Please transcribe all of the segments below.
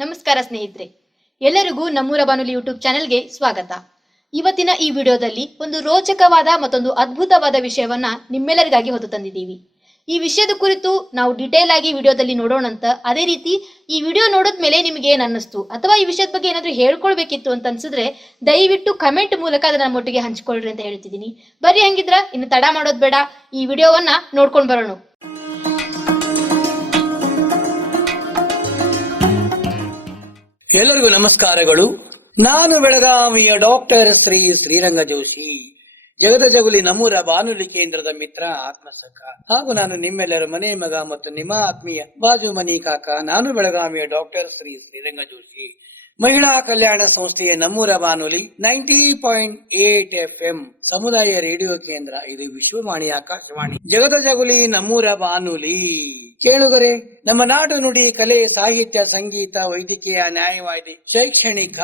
ನಮಸ್ಕಾರ ಸ್ನೇಹಿತರೆ, ಎಲ್ಲರಿಗೂ ನಮ್ಮೂರ ಬಾನುಲಿ ಯೂಟ್ಯೂಬ್ ಚಾನೆಲ್ಗೆ ಸ್ವಾಗತ. ಇವತ್ತಿನ ಈ ವಿಡಿಯೋದಲ್ಲಿ ಒಂದು ರೋಚಕವಾದ ಮತ್ತೊಂದು ಅದ್ಭುತವಾದ ವಿಷಯವನ್ನ ನಿಮ್ಮೆಲ್ಲರಿಗಾಗಿ ಹೊತ್ತು ತಂದಿದ್ದೀವಿ. ಈ ವಿಷಯದ ಕುರಿತು ನಾವು ಡಿಟೇಲ್ ಆಗಿ ವಿಡಿಯೋದಲ್ಲಿ ನೋಡೋಣಂತ. ಅದೇ ರೀತಿ ಈ ವಿಡಿಯೋ ನೋಡಿದ್ಮೇಲೆ ನಿಮಗೆ ಏನ್ ಅನ್ನಿಸ್ತು ಅಥವಾ ಈ ವಿಷಯದ ಬಗ್ಗೆ ಏನಾದ್ರೂ ಹೇಳ್ಕೊಳ್ಬೇಕಿತ್ತು ಅಂತ ಅನ್ಸಿದ್ರೆ ದಯವಿಟ್ಟು ಕಮೆಂಟ್ ಮೂಲಕ ಅದನ್ನ ನಮ್ಮೊಟ್ಟಿಗೆ ಹಂಚ್ಕೊಳ್ರಿ ಅಂತ ಹೇಳ್ತಿದ್ದೀನಿ. ಬರ್ರಿ, ಹಂಗಿದ್ರ ಇನ್ನು ತಡ ಮಾಡೋದ್ ಬೇಡ, ಈ ವಿಡಿಯೋವನ್ನ ನೋಡ್ಕೊಂಡ್ ಬರೋಣ. ಎಲ್ಲರಿಗೂ ನಮಸ್ಕಾರಗಳು. ನಾನು ಬೆಳಗಾವಿಯ ಡಾಕ್ಟರ್ ಶ್ರೀರಂಗ ಜೋಶಿ, ಜಗದ ಜಗುಲಿ ನಮ್ಮೂರ ಬಾನುಲಿ ಕೇಂದ್ರದ ಮಿತ್ರ ಆತ್ಮಸಖ, ಹಾಗೂ ನಾನು ನಿಮ್ಮೆಲ್ಲರ ಮನೆ ಮಗ ಮತ್ತು ನಿಮ್ಮ ಆತ್ಮೀಯ ಬಾಜು ಮನಿ ಕಾಕ. ನಾನು ಬೆಳಗಾವಿಯ ಡಾಕ್ಟರ್ ಶ್ರೀರಂಗ ಜೋಶಿ, ಮಹಿಳಾ ಕಲ್ಯಾಣ ಸಂಸ್ಥೆಯ ನಮ್ಮೂರ ಬಾನುಲಿ 90.8 FM ಸಮುದಾಯ ರೇಡಿಯೋ ಕೇಂದ್ರ. ಇದು ವಿಶ್ವವಾಣಿ ಆಕಾಶವಾಣಿ, ಜಗದ ಜಗುಲಿ ನಮ್ಮೂರ ಬಾನುಲಿ. ಕೇಳುಗರೆ, ನಮ್ಮ ನಾಡು ನುಡಿ, ಕಲೆ, ಸಾಹಿತ್ಯ, ಸಂಗೀತ, ವೈದ್ಯಕೀಯ, ನ್ಯಾಯವಾದಿ, ಶೈಕ್ಷಣಿಕ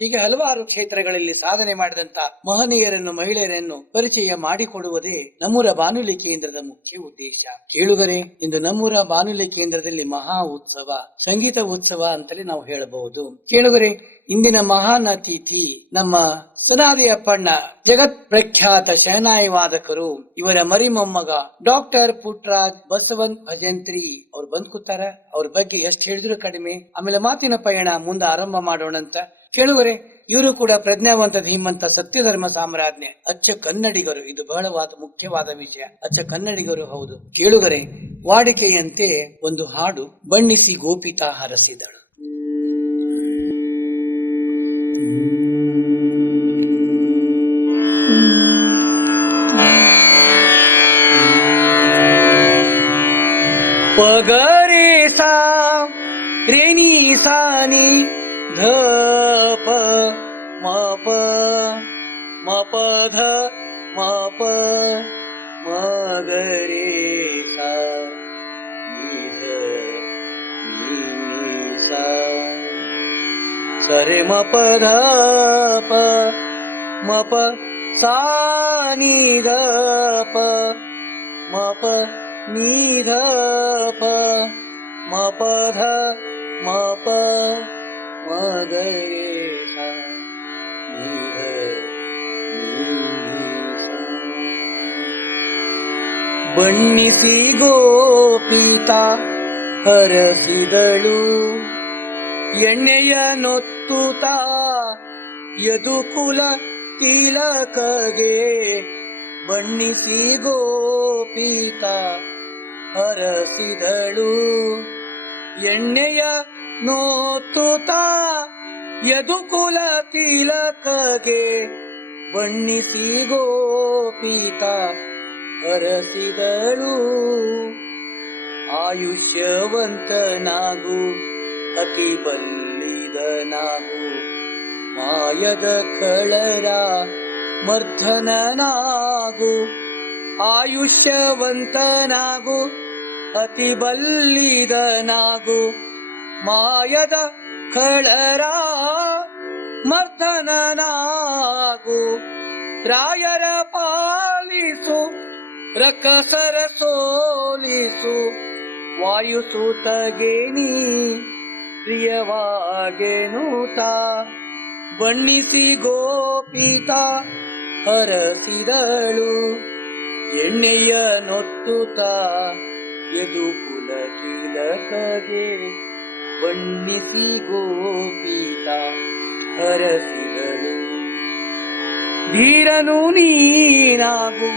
ಹೀಗೆ ಹಲವಾರು ಕ್ಷೇತ್ರಗಳಲ್ಲಿ ಸಾಧನೆ ಮಾಡಿದಂತ ಮಹನೀಯರನ್ನು, ಮಹಿಳೆಯರನ್ನು ಪರಿಚಯ ಮಾಡಿಕೊಡುವುದೇ ನಮ್ಮೂರ ಬಾನುಲಿ ಕೇಂದ್ರದ ಮುಖ್ಯ ಉದ್ದೇಶ. ಕೇಳುಗರೆ, ಇಂದು ನಮ್ಮೂರ ಬಾನುಲಿ ಕೇಂದ್ರದಲ್ಲಿ ಮಹಾ ಉತ್ಸವ, ಸಂಗೀತ ಉತ್ಸವ ಅಂತಲೇ ನಾವು ಹೇಳಬಹುದು. ಕೇಳುಗರೆ, ಇಂದಿನ ಮಹಾನ್ ಅತಿಥಿ ನಮ್ಮ ಸುನಾದಿ ಅಪ್ಪಣ್ಣ, ಜಗತ್ ಪ್ರಖ್ಯಾತ ಶಹನಾಯಿ ವಾದಕರು. ಇವರ ಮರಿ ಮೊಮ್ಮಗ ಡಾಕ್ಟರ್ ಪುಟ್ರಾಜ್ ಬಸವಂತ್ ಭಜಂತ್ರಿ ಅವ್ರು ಬಂದ್ ಕೂತಾರ. ಅವ್ರ ಬಗ್ಗೆ ಎಷ್ಟು ಹೇಳಿದ್ರು ಕಡಿಮೆ. ಆಮೇಲೆ ಮಾತಿನ ಪಯಣ ಮುಂದೆ ಆರಂಭ ಮಾಡೋಣಂತ. ಕೇಳುವರೆ, ಇವರು ಕೂಡ ಪ್ರಜ್ಞಾವಂತ, ಧೀಮಂತ, ಸತ್ಯಧರ್ಮ ಸಾಮ್ರಾಜ್ಞೆ, ಅಚ್ಚ ಕನ್ನಡಿಗರು. ಇದು ಬಹಳವಾದ ಮುಖ್ಯವಾದ ವಿಷಯ, ಅಚ್ಚ ಕನ್ನಡಿಗರು. ಹೌದು ಕೇಳುಗರೆ, ವಾಡಿಕೆಯಂತೆ ಒಂದು ಹಾಡು, ಬಣ್ಣಿಸಿ ಗೋಪಿತಾ ಹರಸಿದಳು. ಪಗರೆ ಸಾ ರೇಣಿ ಸಾನಿ ಧ ಪ ಮ ಪ ಮ ಪ ಧ ಮ ಪ ಮ ಗರೆ ಸಾ ನಿ ಧ ನಿ ಸಾ ಸರೆ ಮ ಪ ಧ ಪ ಮ ಪ ಸಾ ನಿ ಧ ಪ ಮ ಪ ನಿ ಧ ಪ ಮ ಪ ಧ ಮ ಪ ಮ ಗರೆ ಸ ನಿ ಧ ನಿ ಸ. ಬಣ್ಣಿಸಿ ಗೋಪಿತಾ ಹರಸಿದಳು, ಎಣ್ಣೆಯ ನೊತ್ತುತ್ತಾ ಯದುಕುಲ ತಿಲಕಗೆ. ಬಣ್ಣಿಸಿ ಗೋಪಿತಾ ಹರಸಿದಳು, ಎಣ್ಣೆಯ ನೋತುತ್ತಾ ಯದುಕುಲ ತಿಲಕಗೆ. ಬಣ್ಣಿಸಿ ಗೋಪಿತಾ ಹರಸಿದಳು, ಆಯುಷ್ಯವಂತನಾಗು, ಅತಿ ಬಲ್ಲಿದನಾಗು, ಮಾಯದ ಕಳರ ಮರ್ಧನನಾಗು. ಆಯುಷ್ಯವಂತನಾಗು, ಅತಿ ಬಲ್ಲಿದನಾಗು, ಮಾಯದ ಕಳರ ಮರ್ಧನನಾಗು. ರಾಯರ ಪಾಲಿಸು, ರಕ್ಕಸರ ಸೋಲಿಸು, ವಾಯುಸೂತಗೇನಿ ಪ್ರಿಯವಾಗೆನುತ. ಬಣ್ಣಿಸಿ ಗೋಪಿತಾ ಹರಸಿದಳು, ಎಣ್ಣೆಯ ನೊತ್ತುತ್ತಾ ಯದುಕುಲ ತಿಲಕಗೆ. ಬಣ್ಣಿಸಿ ಗೋಪಿತಾ ಹರಸಿದಳು. ಧೀರನು ನೀನಾಗು,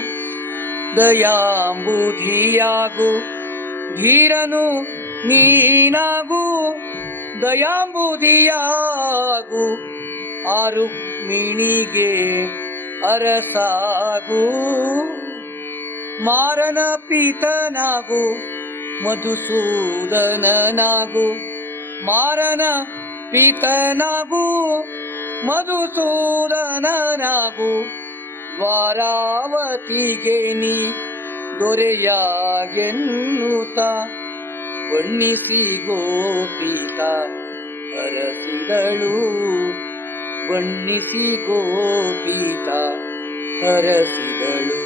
ದಯಾಂಬುಧಿಯಾಗು, ಧೀರನು ನೀನಾಗು, ದಯಾಂಬುಧಿಯಾಗು. ಆರುಕ್ಮಿಣಿಗೆ ಅರಸಾಗು, ಮಾರನ ಪೀತನಾಗು, ಮಧುಸೂದನನಾಗು. ಮಾರನ ಪೀತನಾಗು, ಮಧುಸೂದನನಾಗು. ದ್ವಾರಾವತಿಗೆ ನೀ ದೊರೆಯಾಗೆನ್ನುತ್ತ. ಬಣ್ಣಿಸಿ ಗೋಪಿತಾ ಹರಸಿದಳು, ಬಣ್ಣಿಸಿ ಗೋಪಿತಾ ಹರಸಿದಳು.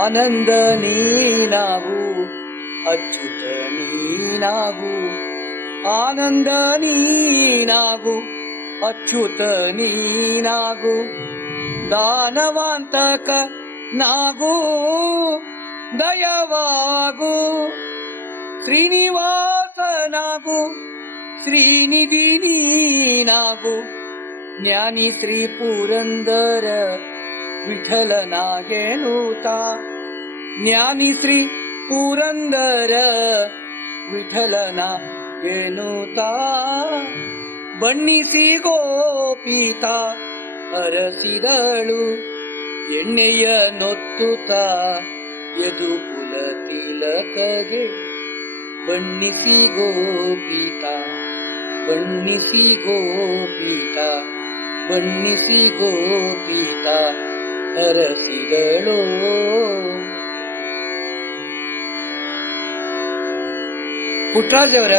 ಆನಂದ ನೀನಾಗು, ಅಚ್ಯುತ ನೀನಾಗು, ಆನಂದ ನೀನಾಗು ಅಚ್ಯುತ ನೀನಾಗು ದಾನವಾಂತಕ ನಾಗು ದಯವಾಗು ಶ್ರೀನಿವಾಸನಾಗು ಶ್ರೀನಿಧಿ ನೀನಾಗು ಜ್ಞಾನಿ ಶ್ರೀ ಪುರಂದರ ವಿಠಲನಾಗೆನುತ ಜ್ಞಾನಿ ಶ್ರೀ ಪುರಂದರ ವಿಠಲನಾಗೆನುತ ಬಣ್ಣಿಸಿ ಗೋಪಿತ ಅರಸಿದಳು ಎಣ್ಣೆಯ ನೊತ್ತುತ್ತ ಯದು ಕುಲ ತಿಲಕಗೆ ಬಣ್ಣಿಸಿ ಗೋಪಿತ ಬಣ್ಣಿಸಿ ಗೋಪಿತ ಬಣ್ಣಿಸಿ ಗೋಪಿತ ಅರಸಿದಳೋ. ಪುಟ್ಟರಾಜವರ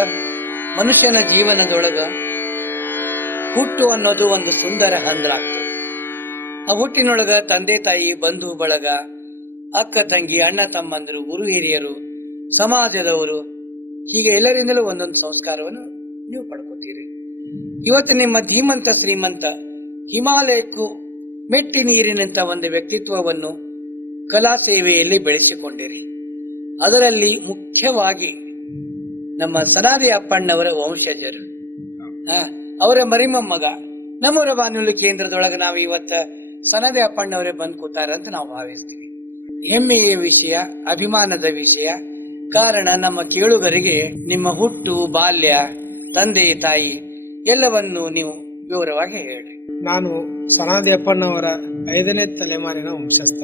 ಮನುಷ್ಯನ ಜೀವನದೊಳಗ ಹುಟ್ಟು ಅನ್ನೋದು ಒಂದು ಸುಂದರ ಹಂದ್ರ ಆಗ್ತದೆ. ಆ ಹುಟ್ಟಿನೊಳಗ ತಂದೆ ತಾಯಿ ಬಂಧು ಬಳಗ ಅಕ್ಕ ತಂಗಿ ಅಣ್ಣ ತಮ್ಮಂದರು ಗುರು ಹಿರಿಯರು ಸಮಾಜದವರು ಹೀಗೆ ಎಲ್ಲರಿಂದಲೂ ಒಂದೊಂದು ಸಂಸ್ಕಾರವನ್ನು ನೀವು ಪಡ್ಕೋತೀರಿ. ಇವತ್ತು ನಿಮ್ಮ ಧೀಮಂತ ಶ್ರೀಮಂತ ಹಿಮಾಲಯಕ್ಕೂ ಮೆಟ್ಟಿ ನೀರಿನಂತ ಒಂದು ವ್ಯಕ್ತಿತ್ವವನ್ನು ಕಲಾ ಸೇವೆಯಲ್ಲಿ ಬೆಳೆಸಿಕೊಂಡಿರಿ. ಅದರಲ್ಲಿ ಮುಖ್ಯವಾಗಿ ನಮ್ಮ ಸನಾದಿ ಅಪ್ಪಣ್ಣವರ ವಂಶಜರು, ಅವರ ಮರಿಮೊಮ್ಮಗ ನಮ್ಮೂರ ಬಾನುಲಿ ಕೇಂದ್ರದೊಳಗೆ ನಾವು ಇವತ್ತ ಸನಾದಿ ಅಪ್ಪಣ್ಣವರೇ ಬಂದು ಕೂತಾರಂತ ನಾವು ಭಾವಿಸ್ತೀವಿ. ಹೆಮ್ಮೆಯ ವಿಷಯ, ಅಭಿಮಾನದ ವಿಷಯ. ಕಾರಣ ನಮ್ಮ ಕೇಳುಗರಿಗೆ ನಿಮ್ಮ ಹುಟ್ಟು, ಬಾಲ್ಯ, ತಂದೆ ತಾಯಿ ಎಲ್ಲವನ್ನು ನೀವು ವಿವರವಾಗಿ ಹೇಳಿ. ನಾನು ಸನಾದಿ ಅಪ್ಪಣ್ಣವರ 5ನೇ ತಲೆಮಾರಿನ ವಂಶಸ್ಥ.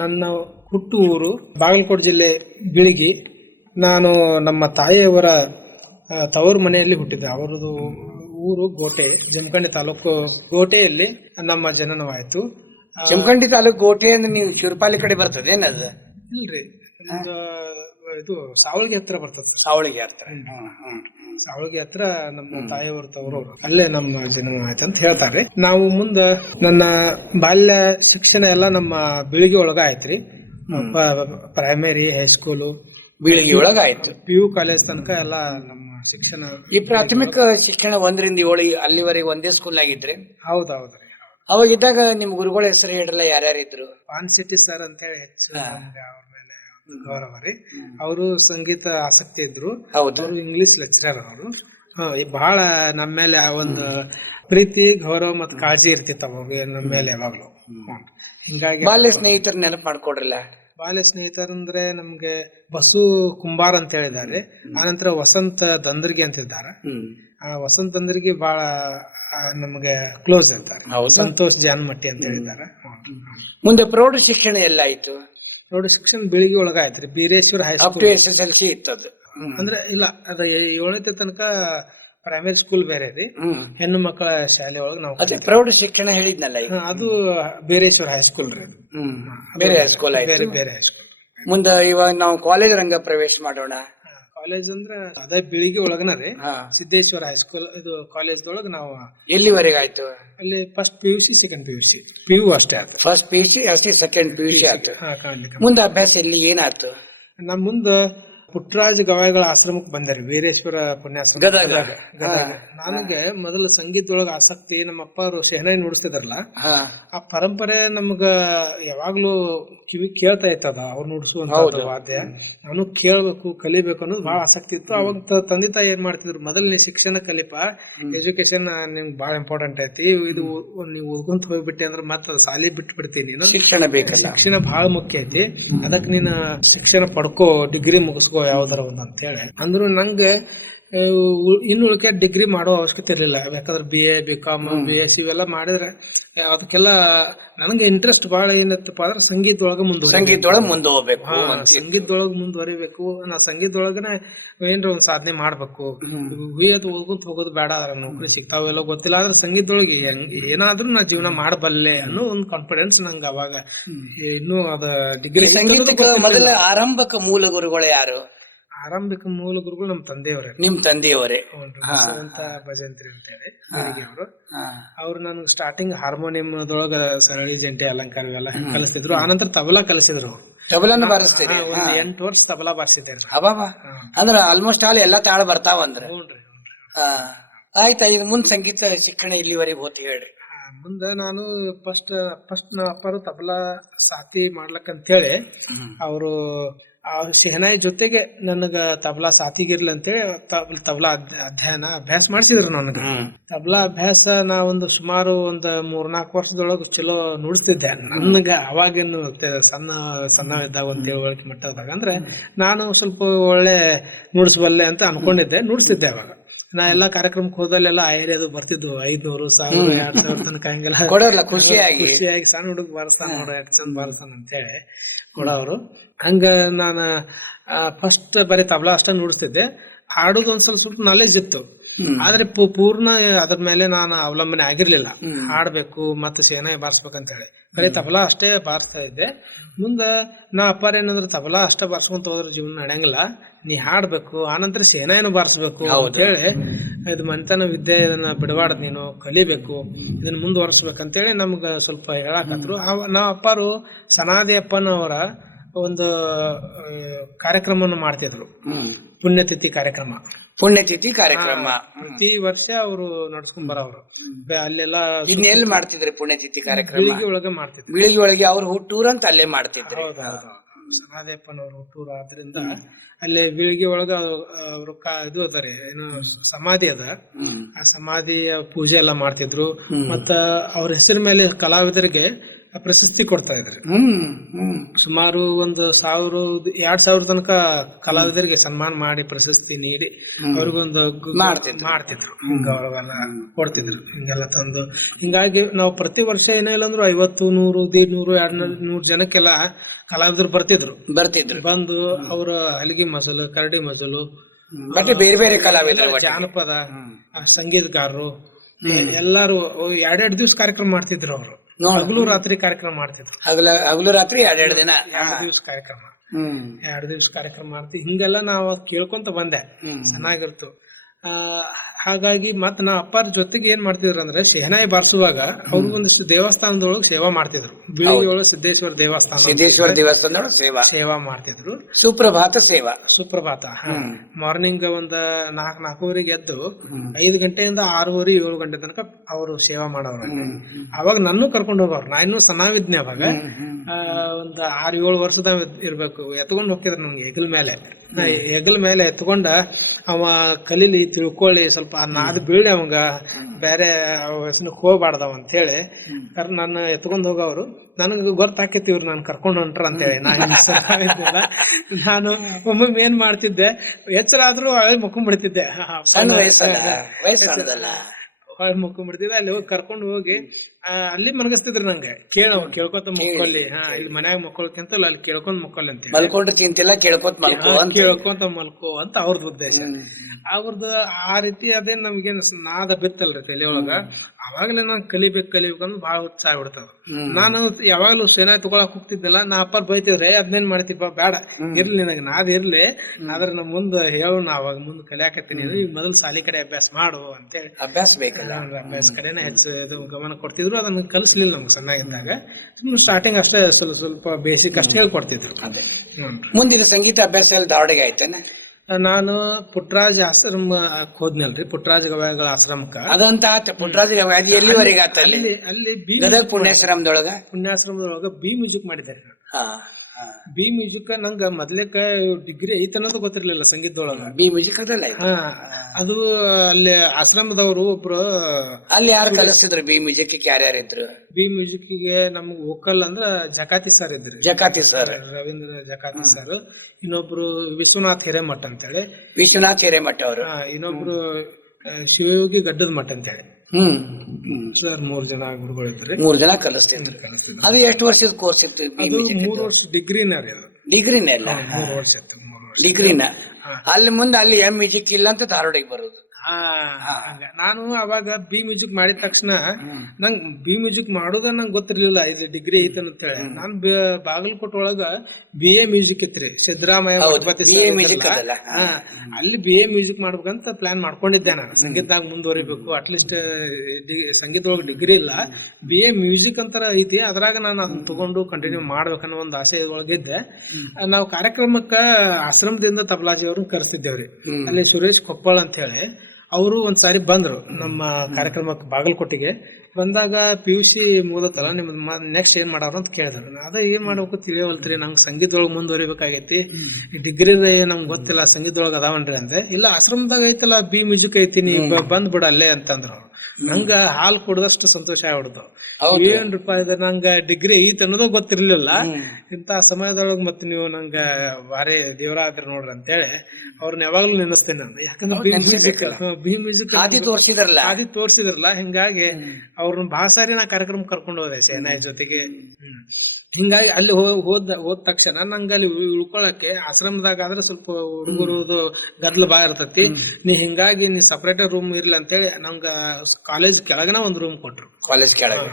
ನನ್ನ ಹುಟ್ಟು ಊರು ಬಾಗಲಕೋಟೆ ಜಿಲ್ಲೆ ಬಿಳಿಗಿ. ನಾನು ನಮ್ಮ ತಾಯಿಯವರ ತವರು ಮನೆಯಲ್ಲಿ ಹುಟ್ಟಿದ್ದೆ. ಅವರದು ಊರು ಗೋಟೆ, ಜಮಖಂಡಿ ತಾಲೂಕು ಗೋಟೆಯಲ್ಲಿ ನಮ್ಮ ಜನನವಾಯಿತು. ಜಮಖಂಡಿ ತಾಲೂಕು ಗೋಟೆ ಅಂದ್ರೆ ನೀವು ಶಿವಪಾಲಿ ಕಡೆ ಬರ್ತದೆ ಏನದ? ಇಲ್ರಿ, ನಮ್ದು ಇದು ಸಾವಳಗಿ ಹತ್ರ ಬರ್ತದೆ. ಸಾವಳಿಗೆ ಹತ್ರ. ಸಾವಳಗಿ ಹತ್ರ ನಮ್ಮ ತಾಯಿಯವ್ರ ತವರವ್ರು, ಅಲ್ಲೇ ನಮ್ಮ ಜನನ ಆಯ್ತು ಅಂತ ಹೇಳ್ತಾರೆ. ನಾವು ಮುಂದ ನನ್ನ ಬಾಲ್ಯ ಶಿಕ್ಷಣ ಎಲ್ಲ ನಮ್ಮ ಬೀಳಿಗೆ ಒಳಗ ಆಯ್ತ್ರಿ. ಪ್ರೈಮರಿ, ಹೈಸ್ಕೂಲು ಬೀಳಿಗೆ ಒಳಗ ಆಯ್ತು. PU ಕಾಲೇಜ್ ತನಕ ಎಲ್ಲ ನಮ್ಮ ಶಿಕ್ಷಣ. ಈ ಪ್ರಾಥಮಿಕ ಶಿಕ್ಷಣ 1 ರಿಂದ 7 ಅಲ್ಲಿವರೆಗೆ ಒಂದೇ ಸ್ಕೂಲ್ ಆಗಿದ್ರಿ? ಹೌದೌದ್ರಿ. ಅವಾಗಿದ್ದಾಗ ನಿಮ್ ಗುರುಗಳ ಹೆಸರು ಹೇಳಿರಲ್ಲ, ಯಾರ್ಯಾರಿದ್ರು? ಪಾನ್ಸಿಟಿ ಸರ್ ಅಂತ ಹೇಳಿ ಹೆಚ್ಚು ನಮ್ಗೆ ಅವ್ರ ಮೇಲೆ ಗೌರವ ರೀ. ಅವರು ಸಂಗೀತ ಆಸಕ್ತಿ ಇದ್ರು. ಅವರು ಇಂಗ್ಲಿಷ್ ಲೆಕ್ಚರರ್. ಅವರು ಬಹಳ ನಮ್ಮ ಮೇಲೆ ಒಂದು ಪ್ರೀತಿ, ಗೌರವ ಮತ್ತು ಕಾಳಜಿ ಇರ್ತಿತ್ತು ಅವಾಗ ನಮ್ಮ ಮೇಲೆ ಯಾವಾಗ್ಲೂ. ಹಿಂಗಾಗಿ ಬಾಲ್ಯ ಸ್ನೇಹಿತರ ನೆನಪು ಮಾಡ್ಕೊಡ್ರಲ್ಲ. ಬಾಲ್ಯ ಸ್ನೇಹಿತರಂದ್ರೆ ನಮ್ಗೆ ಬಸು ಕುಂಬಾರ್ ಅಂತ ಹೇಳಿದ್ದಾರೆ. ಆನಂತರ ವಸಂತ ದಂದರ್ಗಿ ಅಂತ ಇದ್ದಾರೆ. ಆ ವಸಂತ ದಂದರ್ಗಿ ಬಹಳ ನಮ್ಗೆ ಕ್ಲೋಸ್ ಇರ್ತಾರೆ. ಸಂತೋಷ್ ಜಾನ್ಮಟ್ಟಿ ಅಂತ ಹೇಳಿದ್ದಾರೆ. ಮುಂದೆ ಪ್ರೌಢ ಶಿಕ್ಷಣ ಎಲ್ಲ ಆಯ್ತು? ಪ್ರೌಢ ಶಿಕ್ಷಣ ಬೆಳಿಗ್ಗೆ ಒಳಗ ಆಯ್ತ್ರಿ. Bireshwara high school SSLC ಇತ್ತದು. ಅಂದ್ರೆ ಇಲ್ಲ, ಅದ 7ನೇ ತನಕ ಪ್ರೈಮರಿ ಸ್ಕೂಲ್ ಬೇರೆ ರೀ. ಹೆಣ್ಣು ಮಕ್ಕಳ ಶಾಲೆ ಒಳಗೆ ನಾವು ಪ್ರೌಢ ಶಿಕ್ಷಣ ಹೇಳಿದ್ನಲ್ಲ, ಅದು ಬೀರೇಶ್ವರ ಹೈಸ್ಕೂಲ್ ರೀ. ಬೇರೆ ಹೈಸ್ಕೂಲ್ ಬೇರೆ ಬೇರೆ ಹೈಸ್ಕೂಲ್. ಮುಂದೆ ಇವಾಗ ನಾವು ಕಾಲೇಜ್ ರಂಗ ಪ್ರವೇಶ ಮಾಡೋಣ. ಕಾಲೇಜ್ ಅಂದ್ರ ಅದೇ ಬೆಳಿಗ್ಗೆ ಒಳಗನ ರೀ. ಸಿದ್ದೇಶ್ವರ ಹೈಸ್ಕೂಲ್ ಇದು ಕಾಲೇಜ್ ದೊಳಗ ನಾವು ಎಲ್ಲಿವರೆಗೆ ಆಯ್ತು? ಅಲ್ಲಿ first PUC, second PUC. PU ಅಷ್ಟೇ ಆಯ್ತು. ಫಸ್ಟ್ PUC ಅಷ್ಟೇ, ಸೆಕೆಂಡ್ PUC ಆಯ್ತು. ಮುಂದೆ ಅಭ್ಯಾಸ ಎಲ್ಲಿ ಏನಾಯ್ತು? ನಮ್ ಮುಂದ ಪುಟ್ಟರಾಜ ಗವಾಯಿಗಳ ಆಶ್ರಮಕ್ಕೆ ಬಂದಾರೆ, ವೀರೇಶ್ವರ ಪುಣ್ಯಾಶ್ರಮ ಗದಗ. ನನಗೆ ಮೊದಲು ಸಂಗೀತದೊಳಗ ಆಸಕ್ತಿ. ನಮ್ಮ ಅಪ್ಪ ಅವರು ಶೆಹನಾಯಿ ನುಡಿಸ್ತಿದಾರಲ್ಲ, ಆ ಪರಂಪರೆ ನಮ್ಗ ಯಾವಾಗ್ಲೂ ಕಿವಿ ಕೇಳ್ತಾ ಇರ್ತದ. ಅವ್ರು ನುಡಿಸುವಂತ ವಾದ್ಯ ನಾನು ಕೇಳ್ಬೇಕು, ಕಲಿಬೇಕು ಅನ್ನೋದು ಬಹಳ ಆಸಕ್ತಿ ಇತ್ತು. ಅವಾಗ ತಂದೆ ತಾಯಿ ಏನ್ ಮಾಡ್ತಿದ್ರು, ಮೊದಲನೇ ಶಿಕ್ಷಣ ಕಲಿಪ, ಎಜುಕೇಶನ್ ನಿಮ್ಗೆ ಬಹಳ ಇಂಪಾರ್ಟೆಂಟ್ ಐತಿ. ಇದು ನೀವು ಓದ್ಕೊಂತ ಹೋಗ್ಬಿಟ್ಟೆ ಅಂದ್ರೆ ಮತ್ತೆ ಶಾಲಿ ಬಿಟ್ಟು ಬಿಡ್ತೀನಿ. ಶಿಕ್ಷಣ ಬೇಕು, ಶಿಕ್ಷಣ ಬಹಳ ಮುಖ್ಯ ಐತಿ. ಅದಕ್ಕೆ ನೀನು ಶಿಕ್ಷಣ ಪಡ್ಕೋ, ಡಿಗ್ರಿ ಮುಗಿಸ್ಕೋ ಯಾವ್ದಾರ ಒಂದ್ ಅಂತ ಹೇಳಿ ಅಂದ್ರು. ನಂಗೆ ಇನ್ನು ಉಳಿಕೆ ಡಿಗ್ರಿ ಮಾಡೋ ಅವಶ್ಯಕತೆ ಇರಲಿಲ್ಲ. ಬೇಕಾದ್ರೆ BA, BCom, BSc ಇವೆಲ್ಲ ಮಾಡಿದ್ರೆ ಅದಕ್ಕೆಲ್ಲ ನನಗೆ ಇಂಟ್ರೆಸ್ಟ್ ಬಹಳ ಏನತ್ತಪ್ಪ ಅಂದ್ರೆ ಸಂಗೀತದೊಳಗ ಮುಂದುವರಿಬೇಕು. ನಾ ಸಂಗೀತದೊಳಗನೆ ಏನ್ರ ಒಂದ್ ಸಾಧನೆ ಮಾಡ್ಬೇಕು. ಓದ್ಕೊಂತ ಹೋಗೋದು ಬೇಡ, ನೌಕರಿ ಸಿಗ್ತಾವೆಲ್ಲ ಗೊತ್ತಿಲ್ಲ. ಆದ್ರೆ ಸಂಗೀತದೊಳಗೆ ಏನಾದ್ರೂ ನಾ ಜೀವನ ಮಾಡಬಲ್ಲೆ ಅನ್ನೋ ಒಂದು ಕಾನ್ಫಿಡೆನ್ಸ್ ನಂಗೆ ಅವಾಗ. ಇನ್ನು ಅದ ಡಿಗ್ರಿ ಮೊದಲ ಆರಂಭಕ ಮೂಲ ಗುರುಗಳು ಯಾರು? ಆರಂಭಿಕ ಮೂಲ ಗುರುಗಳು ನಮ್ಮ ತಂದೆಯವರೇ. ನಿಮ್ ತಂದೆಯವರೇ ಭಜಂತ್ರಿ ಅಂತ ಹೇಳಿ ಅವರು. ಅವ್ರು ನನ್ಗೆ ಸ್ಟಾರ್ಟಿಂಗ್ ಹಾರ್ಮೋನಿಯಂದೊಳಗ ಸರಳಿ, ಜಂಟಿ, ಅಲಂಕಾರ ಇವೆಲ್ಲ ಕಲಿಸ್ತಿದ್ರು. ಆನಂತರ ತಬಲಾ ಕಲಿಸಿದ್ರು. ತಬಲನ್ನು ಬಾರಿಸ್ತೀರಿ ಒಂದ್ 8 ವರ್ಷ ತಬಲಾ ಬಾರಿಸಿದ್ದೆ ರೀ. ಅಬಾಬಾ ಅಂದ್ರ ಆಲ್ಮೋಸ್ಟ್ ಆಲ್ ಎಲ್ಲಾ ತಾಳ ಬರ್ತಾವಂದ್ರ. ಹ್ಞೂನ್ರಿ. ಆಯ್ತಾ ಇದು ಮುಂದ್ ಸಂಗೀತ ಶಿಕ್ಷಣ ಇಲ್ಲಿವರೆಗೆ ಹೋತಿ ಹೇಳ್ರಿ. ಮುಂದ ನಾನು ಫಸ್ಟ್ ನಾ ಅಪ್ಪರು ತಬಲಾ ಸಾಥಿ ಮಾಡ್ಲಕ್ಕಂತ ಹೇಳಿ ಅವರು ಶೆಹನಾಯಿ ಜೊತೆಗೆ ನನಗ ತಬಲಾ ಸಾಥಿಗಿರ್ಲಿ ಅಂತೇಳಿ ತಬಲಾ ಅಭ್ಯಾಸ ಮಾಡಿಸಿದ್ರು ನನಗ. ತಬಲಾ ಅಭ್ಯಾಸ ನಾ ಸುಮಾರು 3-4 ವರ್ಷದೊಳಗ ಚಲೋ ನುಡಿಸ್ತಿದ್ದೆ. ನನಗ ಅವಾಗಿನ್ನು ಸಣ್ಣವಿದ್ದಾಗ ಒಂದು ತಿಳುವಳಿಕೆ ಮಟ್ಟದಾಗ ಅಂದ್ರೆ ನಾನು ಸ್ವಲ್ಪ ಒಳ್ಳೆ ನುಡಿಸ್ಬಲ್ಲೆ ಅಂತ ಅನ್ಕೊಂಡಿದ್ದೆ, ನುಡಿಸ್ತಿದ್ದೆ ಅವಾಗ. ನಾ ಎಲ್ಲಾ ಕಾರ್ಯಕ್ರಮಕ್ಕೆ ಹೋದಲ್ಲೆಲ್ಲ ಆಯರಿ ಅದು ಬರ್ತಿದ್ವು 500, 1000, 2000 ತನಕ ಹಂಗೆಲ್ಲ ಖುಷಿಯಾಗಿ ಸಣ್ಣ ಹುಡುಗ ಬಾರಿಸ್ತಾನ ನೋಡ ಎಷ್ಟ್ ಚಂದ ಬಾರಿಸ್ತಾನ ಅಂತ ಹೇಳಿ ಕೊಡೋರು. ಹಂಗ ನಾನು ಫಸ್ಟ್ ಬರೀ ತಬಲಾ ಅಷ್ಟ ನುಡಿಸ್ತಿದ್ದೆ. ಹಾಡೋದು ಒಂದ್ ಸ್ವಲ್ಪ ನಾಲೆಜ್ ಇತ್ತು, ಆದ್ರೆ ಪೂರ್ಣ ಅದ್ರ ಮೇಲೆ ನಾನು ಅವಲಂಬನೆ ಆಗಿರ್ಲಿಲ್ಲ. ಹಾಡ್ಬೇಕು ಮತ್ತೆ ಶೆಹನಾಯಿ ಬಾರಿಸ್ಬೇಕಂತ ಹೇಳಿ ಬರೀ ತಬಲಾ ಅಷ್ಟೇ ಬಾರಿಸ್ತಾ ಇದ್ದೆ. ಮುಂದ ನಾ ಅಪ್ಪಾರ ಏನಂದ್ರೆ ತಬಲಾ ಅಷ್ಟೇ ಬಾರಿಸ್ಕೊಂತ ಹೋದ್ರ ಜೀವನ ನಡೆಯಂಗಿಲ್ಲ, ನೀ ಹಾಡ್ಬೇಕು, ಆನಂತರ ಶೆಹನಾಯಿನೂ ಬಾರಿಸ್ಬೇಕು ಅಂತ ಹೇಳಿ ಇದು ಮನೆತನ ವಿದ್ಯೆ, ಇದನ್ನ ಬಿಡಬಾರ್ದು, ನೀನು ಕಲಿಬೇಕು, ಇದನ್ನ ಮುಂದುವರ್ಸ್ಬೇಕಂತೇಳಿ ನಮ್ಗ ಸ್ವಲ್ಪ ಹೇಳಾಕತ್ರು. ನಾ ಅಪ್ಪಾರು ಸನಾದಿ ಅಪ್ಪನವರ ಒಂದು ಕಾರ್ಯಕ್ರಮವನ್ನು ಮಾಡ್ತಿದ್ರು, ಪುಣ್ಯತಿಥಿ ಕಾರ್ಯಕ್ರಮ. ಪ್ರತಿ ವರ್ಷ ಅವರು ನಡ್ಸ್ಕೊಂಡ್ ಬರೋರು. ಅಲ್ಲೆಲ್ಲ ಎಲ್ಲಿ ಮಾಡ್ತಿದ್ರಿ ಪುಣ್ಯತಿಥಿ ಕಾರ್ಯಕ್ರಮ? ಬೀಳಿಗೆ ಒಳಗೆ ಮಾಡ್ತಿದ್ರು. ಬೀಳಿಗೆ ಒಳಗೆ ಅವ್ರ ಹುಟ್ಟೂರ್ ಅಂತ ಅಲ್ಲೇ ಮಾಡ್ತಿದ್ರು. ಸನಾದೇಪ್ಪನವ್ರ ಹುಟ್ಟೂರು ಆದ್ರಿಂದ ಅಲ್ಲೇ ಬೀಳಿಗೆ ಒಳಗ ಅವ್ರ ಇದು ಅದ ರೀ, ಏನು ಸಮಾಧಿ ಅದ. ಆ ಸಮಾಧಿಯ ಪೂಜೆ ಎಲ್ಲಾ ಮಾಡ್ತಿದ್ರು. ಮತ್ತ ಅವ್ರ ಹೆಸರ ಮೇಲೆ ಕಲಾವಿದರಿಗೆ ಪ್ರಶಸ್ತಿ ಕೊಡ್ತಾ ಇದ್ರಿ. ಸುಮಾರು 1,000-2,000 ತನಕ ಕಲಾವಿದರಿಗೆ ಸನ್ಮಾನ ಮಾಡಿ ಪ್ರಶಸ್ತಿ ನೀಡಿ ಅವ್ರಿಗೊಂದು ಮಾಡ್ತಿದ್ರು. ಹಿಂಗ ಅವೆಲ್ಲ ಕೊಡ್ತಿದ್ರು, ಹಿಂಗೆಲ್ಲ ತಂದು. ಹಿಂಗಾಗಿ ನಾವು ಪ್ರತಿ ವರ್ಷ ಏನಿಲ್ಲ ಅಂದ್ರು 50, 100, 150, 200 ಜನಕ್ಕೆಲ್ಲ ಕಲಾವಿದರು ಬರ್ತಿದ್ರು. ಬಂದು ಅವ್ರ ಹಲಗಿ ಮಜಲು, ಕರಡಿ ಮಜಲು, ಮತ್ತೆ ಬೇರೆ ಬೇರೆ ಕಲಾವಿದರು, ಜಾನಪದ ಸಂಗೀತಗಾರರು ಎಲ್ಲಾರು 2-2 ದಿವಸ ಕಾರ್ಯಕ್ರಮ ಮಾಡ್ತಿದ್ರು. ಅವರು ಹಗಲು ರಾತ್ರಿ ಕಾರ್ಯಕ್ರಮ ಮಾಡ್ತಿದ್ರು. ಹಗಲು ರಾತ್ರಿ 2 ದಿನ 2 ದಿವಸ ಕಾರ್ಯಕ್ರಮ 2 ದಿವಸ ಕಾರ್ಯಕ್ರಮ ಮಾಡ್ತಿವಿ. ಹಿಂಗೆಲ್ಲ ನಾವು ಕೇಳ್ಕೊಂತ ಬಂದೆ, ಚೆನ್ನಾಗಿರ್ತು. ಹಾಗಾಗಿ ಮತ್ ನಾ ಅಪ್ಪಾರ ಜೊತೆಗೆ ಏನ್ ಮಾಡ್ತಿದ್ರು ಅಂದ್ರೆ ಶೆಹನಾಯಿ ಬಾರಿಸುವಾಗ ಅವ್ರು ಒಂದಿಷ್ಟು ದೇವಸ್ಥಾನದೊಳಗೆ ಸೇವಾ ಮಾಡ್ತಿದ್ರು. ಬೀಳಿಗೆ ಒಳಗೆ ಸಿದ್ದೇಶ್ವರ ದೇವಸ್ಥಾನದೊಳಗೆ ಸೇವಾ ಮಾಡ್ತಿದ್ರು. ಸುಪ್ರಭಾತ ಮಾರ್ನಿಂಗ್ 4:00-4:30 ಎದ್ದು 5 ಗಂಟೆಯಿಂದ 6:30-7 ಗಂಟೆ ತನಕ ಅವರು ಸೇವಾ ಮಾಡೋರು. ಅವಾಗ ನನ್ನೂ ಕರ್ಕೊಂಡು ಹೋಗೋರು. ನಾ ಇನ್ನೂ ಸಣ್ಣವಿದ್ನೆ ಅವಾಗ, 6-7 ವರ್ಷದ ಇರ್ಬೇಕು. ಎತ್ಕೊಂಡ್ ಹೋಗ್ತಿದ್ರು ನಮ್ಗೆ ಹೆಗಲ ಮೇಲೆ ಎತ್ಕೊಂಡ, ಅವ ಕಲೀಲಿ, ತಿಳ್ಕೊಳ್ಳಿ, ಸ್ವಲ್ಪ ನಾದ್ ಬೀಳಿ ಅವಂಗ ಬೇರೆ ವ್ಯಸನಕ್ಕೆ ಹೋಗ್ಬಾರ್ದವ ಅಂತ ಹೇಳಿ ನನ್ನ ಎತ್ಕೊಂಡ್ ಹೋಗವ್ರು. ನನಗ ಗೊತ್ತಾಕೈತಿ ಇವ್ರು ನಾನು ಕರ್ಕೊಂಡು ಹೊಂಟ್ರ ಅಂತ ಹೇಳಿ. ನಾನು ಒಮ್ಮೊಮ್ಮೆ ಏನ್ ಮಾಡ್ತಿದ್ದೆ, ಎಚ್ಚರ ಆದ್ರೂ ಹಳೆ ಮುಕ್ಕೊಂಡ್ಬಿಡ್ತಿದ್ದೆ. ಹೊಳೆ ಮುಕ್ಕೊಂಡ್ಬಿಡ್ತಿದ್ದೆ. ಅಲ್ಲಿ ಹೋಗಿ ಕರ್ಕೊಂಡು ಹೋಗಿ ಅಲ್ಲಿ ಮನಗಸ್ತಿದ್ರು ನಂಗೆ, ಕೇಳ್ಕೊತ ಮುಕ್ಕೊಳ್ಳಿ, ಇಲ್ಲಿ ಮನ್ಯಾಗ ಮಕ್ಕೊಳಕ್ಕಿಂತ ಅಲ್ಲಿ ಕೇಳ್ಕೊಂಡ್ ಮುಕ್ಕೊಳ್ಳಿ ಅಂತ ಕೇಳ್ಕೊಂತ ಮಲ್ಕೋ ಅಂತ ಅವ್ರದ್ದು ಉದ್ದೇಶ. ಅವ್ರದ್ದು ಆ ರೀತಿ ಅದೇನ್ ನಮ್ಗೇನ್ ನಾದ ಬಿತ್ತಲ್ರಿ ತಲೆಯೊಳಗ. ಅವಾಗಲೇ ನಾನ್ ಕಲಿಬೇಕು ಅಂತ ಬಾಳ ಉತ್ಸಾಹ ಬಿಡ್ತದ. ನಾನು ಯಾವಾಗ್ಲೂ ಶೆಹನಾಯಿ ತಗೊಳಕ್ ಹೋಗ್ತಿದ್ದಲ್ಲ, ನಾ ಅಪ್ಪಾರ್ ಬೈತಿವ್ರೆ, ಅದ್ನೇನ್ ಮಾಡ್ತಿಪ್ಪ, ಬೇಡ, ಇರ್ಲಿ ನನಗೆ ನಾದ್ ಇರ್ಲಿ, ಆದ್ರೆ ನಾ ಮುಂದ್ ಹೇಳು, ನಾ ಅವಾಗ ಮುಂದ್ ಕಲಿಯಾಕತ್ತೀನಿ, ಮೊದಲು ಸಾಲಿ ಕಡೆ ಅಭ್ಯಾಸ ಮಾಡು ಅಂತೇಳಿ ಅಭ್ಯಾಸ ಕಡೆನೆ ಹೆಚ್ಚು ಗಮನ ಕೊಡ್ತಿದ್ರು. ಅದನ್ನ ಕಲಿಸ್ಲಿಲ್ಲ ನಮ್ಗೆ ಸಣ್ಣಾಗಿದ್ದಾಗ. ಸುಮ್ಮನೆ ಸ್ಟಾರ್ಟಿಂಗ್ ಅಷ್ಟೇ ಸ್ವಲ್ಪ ಬೇಸಿಕ್ ಅಷ್ಟೇ ಹೇಳ್ಕೊಡ್ತಿದ್ರು. ಮುಂದಿನ ಸಂಗೀತ ಅಭ್ಯಾಸ ಎಲ್ಲ ಧಾರವಾಡಗೆ ಆಯ್ತಾನೆ. ನಾನು ಪುಟ್ಟರಾಜ ಆಶ್ರಮ ಹೋದ್ನಲ್ರಿ, ಪುಟ್ಟರಾಜ ಗವಾಯಿಗಳ ಆಶ್ರಮಕ್ಕ. ಅದಂತ ಪುಟ್ಟರಾಜ ಗವಾಯಿ ಎಲ್ಲಿವರೆಗೆ ಆತ? ಅಲ್ಲಿ ಪುಣ್ಯಾಶ್ರಮದೊಳಗ ಬಿ ಮ್ಯೂಸಿಕ್ ಮಾಡಿದ್ದಾರೆ. ಬಿ ಮ್ಯೂಸಿಕ್ ನಂಗ ಮೊದ್ಲೇಕ ಡಿಗ್ರಿ ಐತ್ ಅನ್ನೋದು ಗೊತ್ತಿರ್ಲಿಲ್ಲ ಸಂಗೀತದೊಳಗ. ಬಿ ಮ್ಯೂಸಿಕ್ ಅದು ಅಲ್ಲಿ ಆಶ್ರಮದವರು ಒಬ್ರು. ಅಲ್ಲಿ ಯಾರು ಕಲಿಸ್ತಿದ್ರು ಬಿ ಮ್ಯೂಸಿಕ್? ಯಾರ್ಯಾರಿದ್ರು ಬಿ ಮ್ಯೂಸಿಕ್ ಗೆ? ನಮ್ಗ್ ವೋಕಲ್ ಅಂದ್ರ ಜಕಾತಿ ಸರ್ ಇದ್ರಿ. ರವೀಂದ್ರ ಜಕಾತಿ ಸರ್. ಇನ್ನೊಬ್ರು ವಿಶ್ವನಾಥ್ ಹಿರೇಮಠ್ ಅಂತೇಳಿ. ಅವರು. ಇನ್ನೊಬ್ರು ಶಿವಯೋಗಿ ಗಡ್ಡದ ಮಠ ಅಂತೇಳಿ. ಸರ್ 3 ಜನ ಗುರುಗಳು ಇದ್ರಿ. 3 ಜನ ಕಲಿಸ್ತಿದ್ರು. ಅದು ಎಷ್ಟು ವರ್ಷದ ಕೋರ್ಸ್ ಇತ್ತು? 3 ವರ್ಷ ಡಿಗ್ರಿನೇ ಅಲ್ಲ. 3 ವರ್ಷ ಇತ್ತು. ಡಿಗ್ರಿನ ಅಲ್ಲಿ ಮುಂದೆ ಅಲ್ಲಿ ಮ್ಯೂಸಿಕ್ ಇಲ್ಲ ಅಂತ ಧಾರವಾಡಿಗೆ ಬರೋದು. ನಾನು ಅವಾಗ ಬಿ ಮ್ಯೂಸಿಕ್ ಮಾಡಿದ ತಕ್ಷಣ ನಂಗ್ ಬಿ ಮ್ಯೂಸಿಕ್ ಮಾಡೋದ ನಂಗೆ ಗೊತ್ತಿರ್ಲಿಲ್ಲ ಇಲ್ಲಿ ಡಿಗ್ರಿ ಐತೆ ಅಂತ ಹೇಳಿ. ನಾನ್ ಬಾಗಲಕೋಟೆ ಒಳಗ BA ಮ್ಯೂಸಿಕ್ ಇತ್ರಿ, ಸಿದ್ದರಾಮಯ್ಯ ಅಲ್ಲಿ BA ಮ್ಯೂಸಿಕ್ ಮಾಡ್ಬೇಕಂತ ಪ್ಲಾನ್ ಮಾಡ್ಕೊಂಡಿದ್ದೆ. ನಾನು ಸಂಗೀತದಾಗ ಮುಂದುವರಿಬೇಕು, ಅಟ್ಲೀಸ್ಟ್ ಸಂಗೀತ ಒಳಗ ಡಿಗ್ರಿ ಇಲ್ಲ, BA ಮ್ಯೂಸಿಕ್ ಅಂತಾರ ಐತಿ, ಅದ್ರಾಗ ನಾನು ಅದನ್ನ ತಗೊಂಡು ಕಂಟಿನ್ಯೂ ಮಾಡ್ಬೇಕನ್ನೋ ಒಂದು ಆಸೆ ಒಳಗಿದ್ದೆ. ನಾವು ಕಾರ್ಯಕ್ರಮಕ್ಕ ಆಶ್ರಮದಿಂದ ತಬಲಾಜಿ ಅವ್ರನ್ನ ಕರೆಸ್ತಿದ್ದೇವ್ರಿ. ಅಲ್ಲಿ ಸುರೇಶ್ ಕೊಪ್ಪಳ್ ಅಂತ ಹೇಳಿ ಅವರು ಒಂದ್ಸಾರಿ ಬಂದ್ರು ನಮ್ಮ ಕಾರ್ಯಕ್ರಮಕ್ಕೆ ಬಾಗಲಕೋಟೆಗೆ. ಬಂದಾಗ PUC ಮುಗಿದತ್ತಲ್ಲ, ನಿಮ್ದು ನೆಕ್ಸ್ಟ್ ಏನ್ ಮಾಡಾರ ಅಂತ ಕೇಳಿದ್ರು. ಅದ ಏನ್ ಮಾಡ್ಬೇಕು ತಿಳಿಯವಲ್ತ್ರಿ, ನಂಗೆ ಸಂಗೀತದೊಳಗೆ ಮುಂದುವರಿಬೇಕಾಗೈತಿ, ಡಿಗ್ರಿ ನಮ್ಗೆ ಗೊತ್ತಿಲ್ಲ, ಸಂಗೀತದೊಳಗೆ ಅದಾವನ್ರಿ ಅಂದೆ. ಇಲ್ಲ ಆಶ್ರಮದಾಗ ಐತಲ್ಲ B ಮ್ಯೂಸಿಕ್ ಐತಿ, ನೀ ಬಂದ್ ಬಿಡ ಅಲ್ಲೇ ಅಂತಂದ್ರು ಅವ್ರು. ನಂಗ ಹಾಲ್ ಕುಡ್ದಷ್ಟು ಸಂತೋಷ ಆಗ್ಬಿಡ್ತು. ಏನ್ರಪ್ಪ ನಂಗ ಡಿಗ್ರಿ ಐತಿ ಅನ್ನೋದು ಗೊತ್ತಿರ್ಲಿಲ್ಲ. ಇಂತ ಸಮಯದೊಳಗ ಮತ್ತೆ ನೀವು ನಂಗ ಬಾರಿ ದೇವರ ಆದ್ರಿ ನೋಡ್ರಿ ಅಂತೇಳಿ ಅವ್ರನ್ನ ಯಾವಾಗ್ಲೂ ನೆನೆಸ್ತೇನೆ ನಾನು. ಯಾಕಂದ್ರೆ ಬಿ ಮ್ಯೂಸಿಕ್ ಆದಿ ತೋರ್ಸಿದ್ರಲ್ಲ, ಹಿಂಗಾಗಿ ಅವ್ರನ್ನ ಬಹಳ ಸಾರಿ ನಾ ಕಾರ್ಯಕ್ರಮ ಕರ್ಕೊಂಡು ಹೋದೆ ಸೇನಾಯಿ ಜೊತೆಗೆ. ಹಿಂಗಾಗಿ ಅಲ್ಲಿ ಹೋದ ತಕ್ಷಣ ನಂಗೆ ಅಲ್ಲಿ ಉಳ್ಕೊಳಕ್ಕೆ ಆಶ್ರಮದಾಗ ಆದ್ರೆ ಸ್ವಲ್ಪ ಹುಡುಗರುದು ಗದ್ಲು ಬಾ ಇರ್ತತಿ, ಹಿಂಗಾಗಿ ನೀ ಸಪರೇಟ್ ರೂಮ್ ಇರ್ಲಿ ಅಂತೇಳಿ ನಂಗ ಕಾಲೇಜ್ ಕೆಳಗನ ಒಂದ್ ರೂಮ್ ಕೊಟ್ರು. ಕಾಲೇಜ್ ಕೆಳಗೆ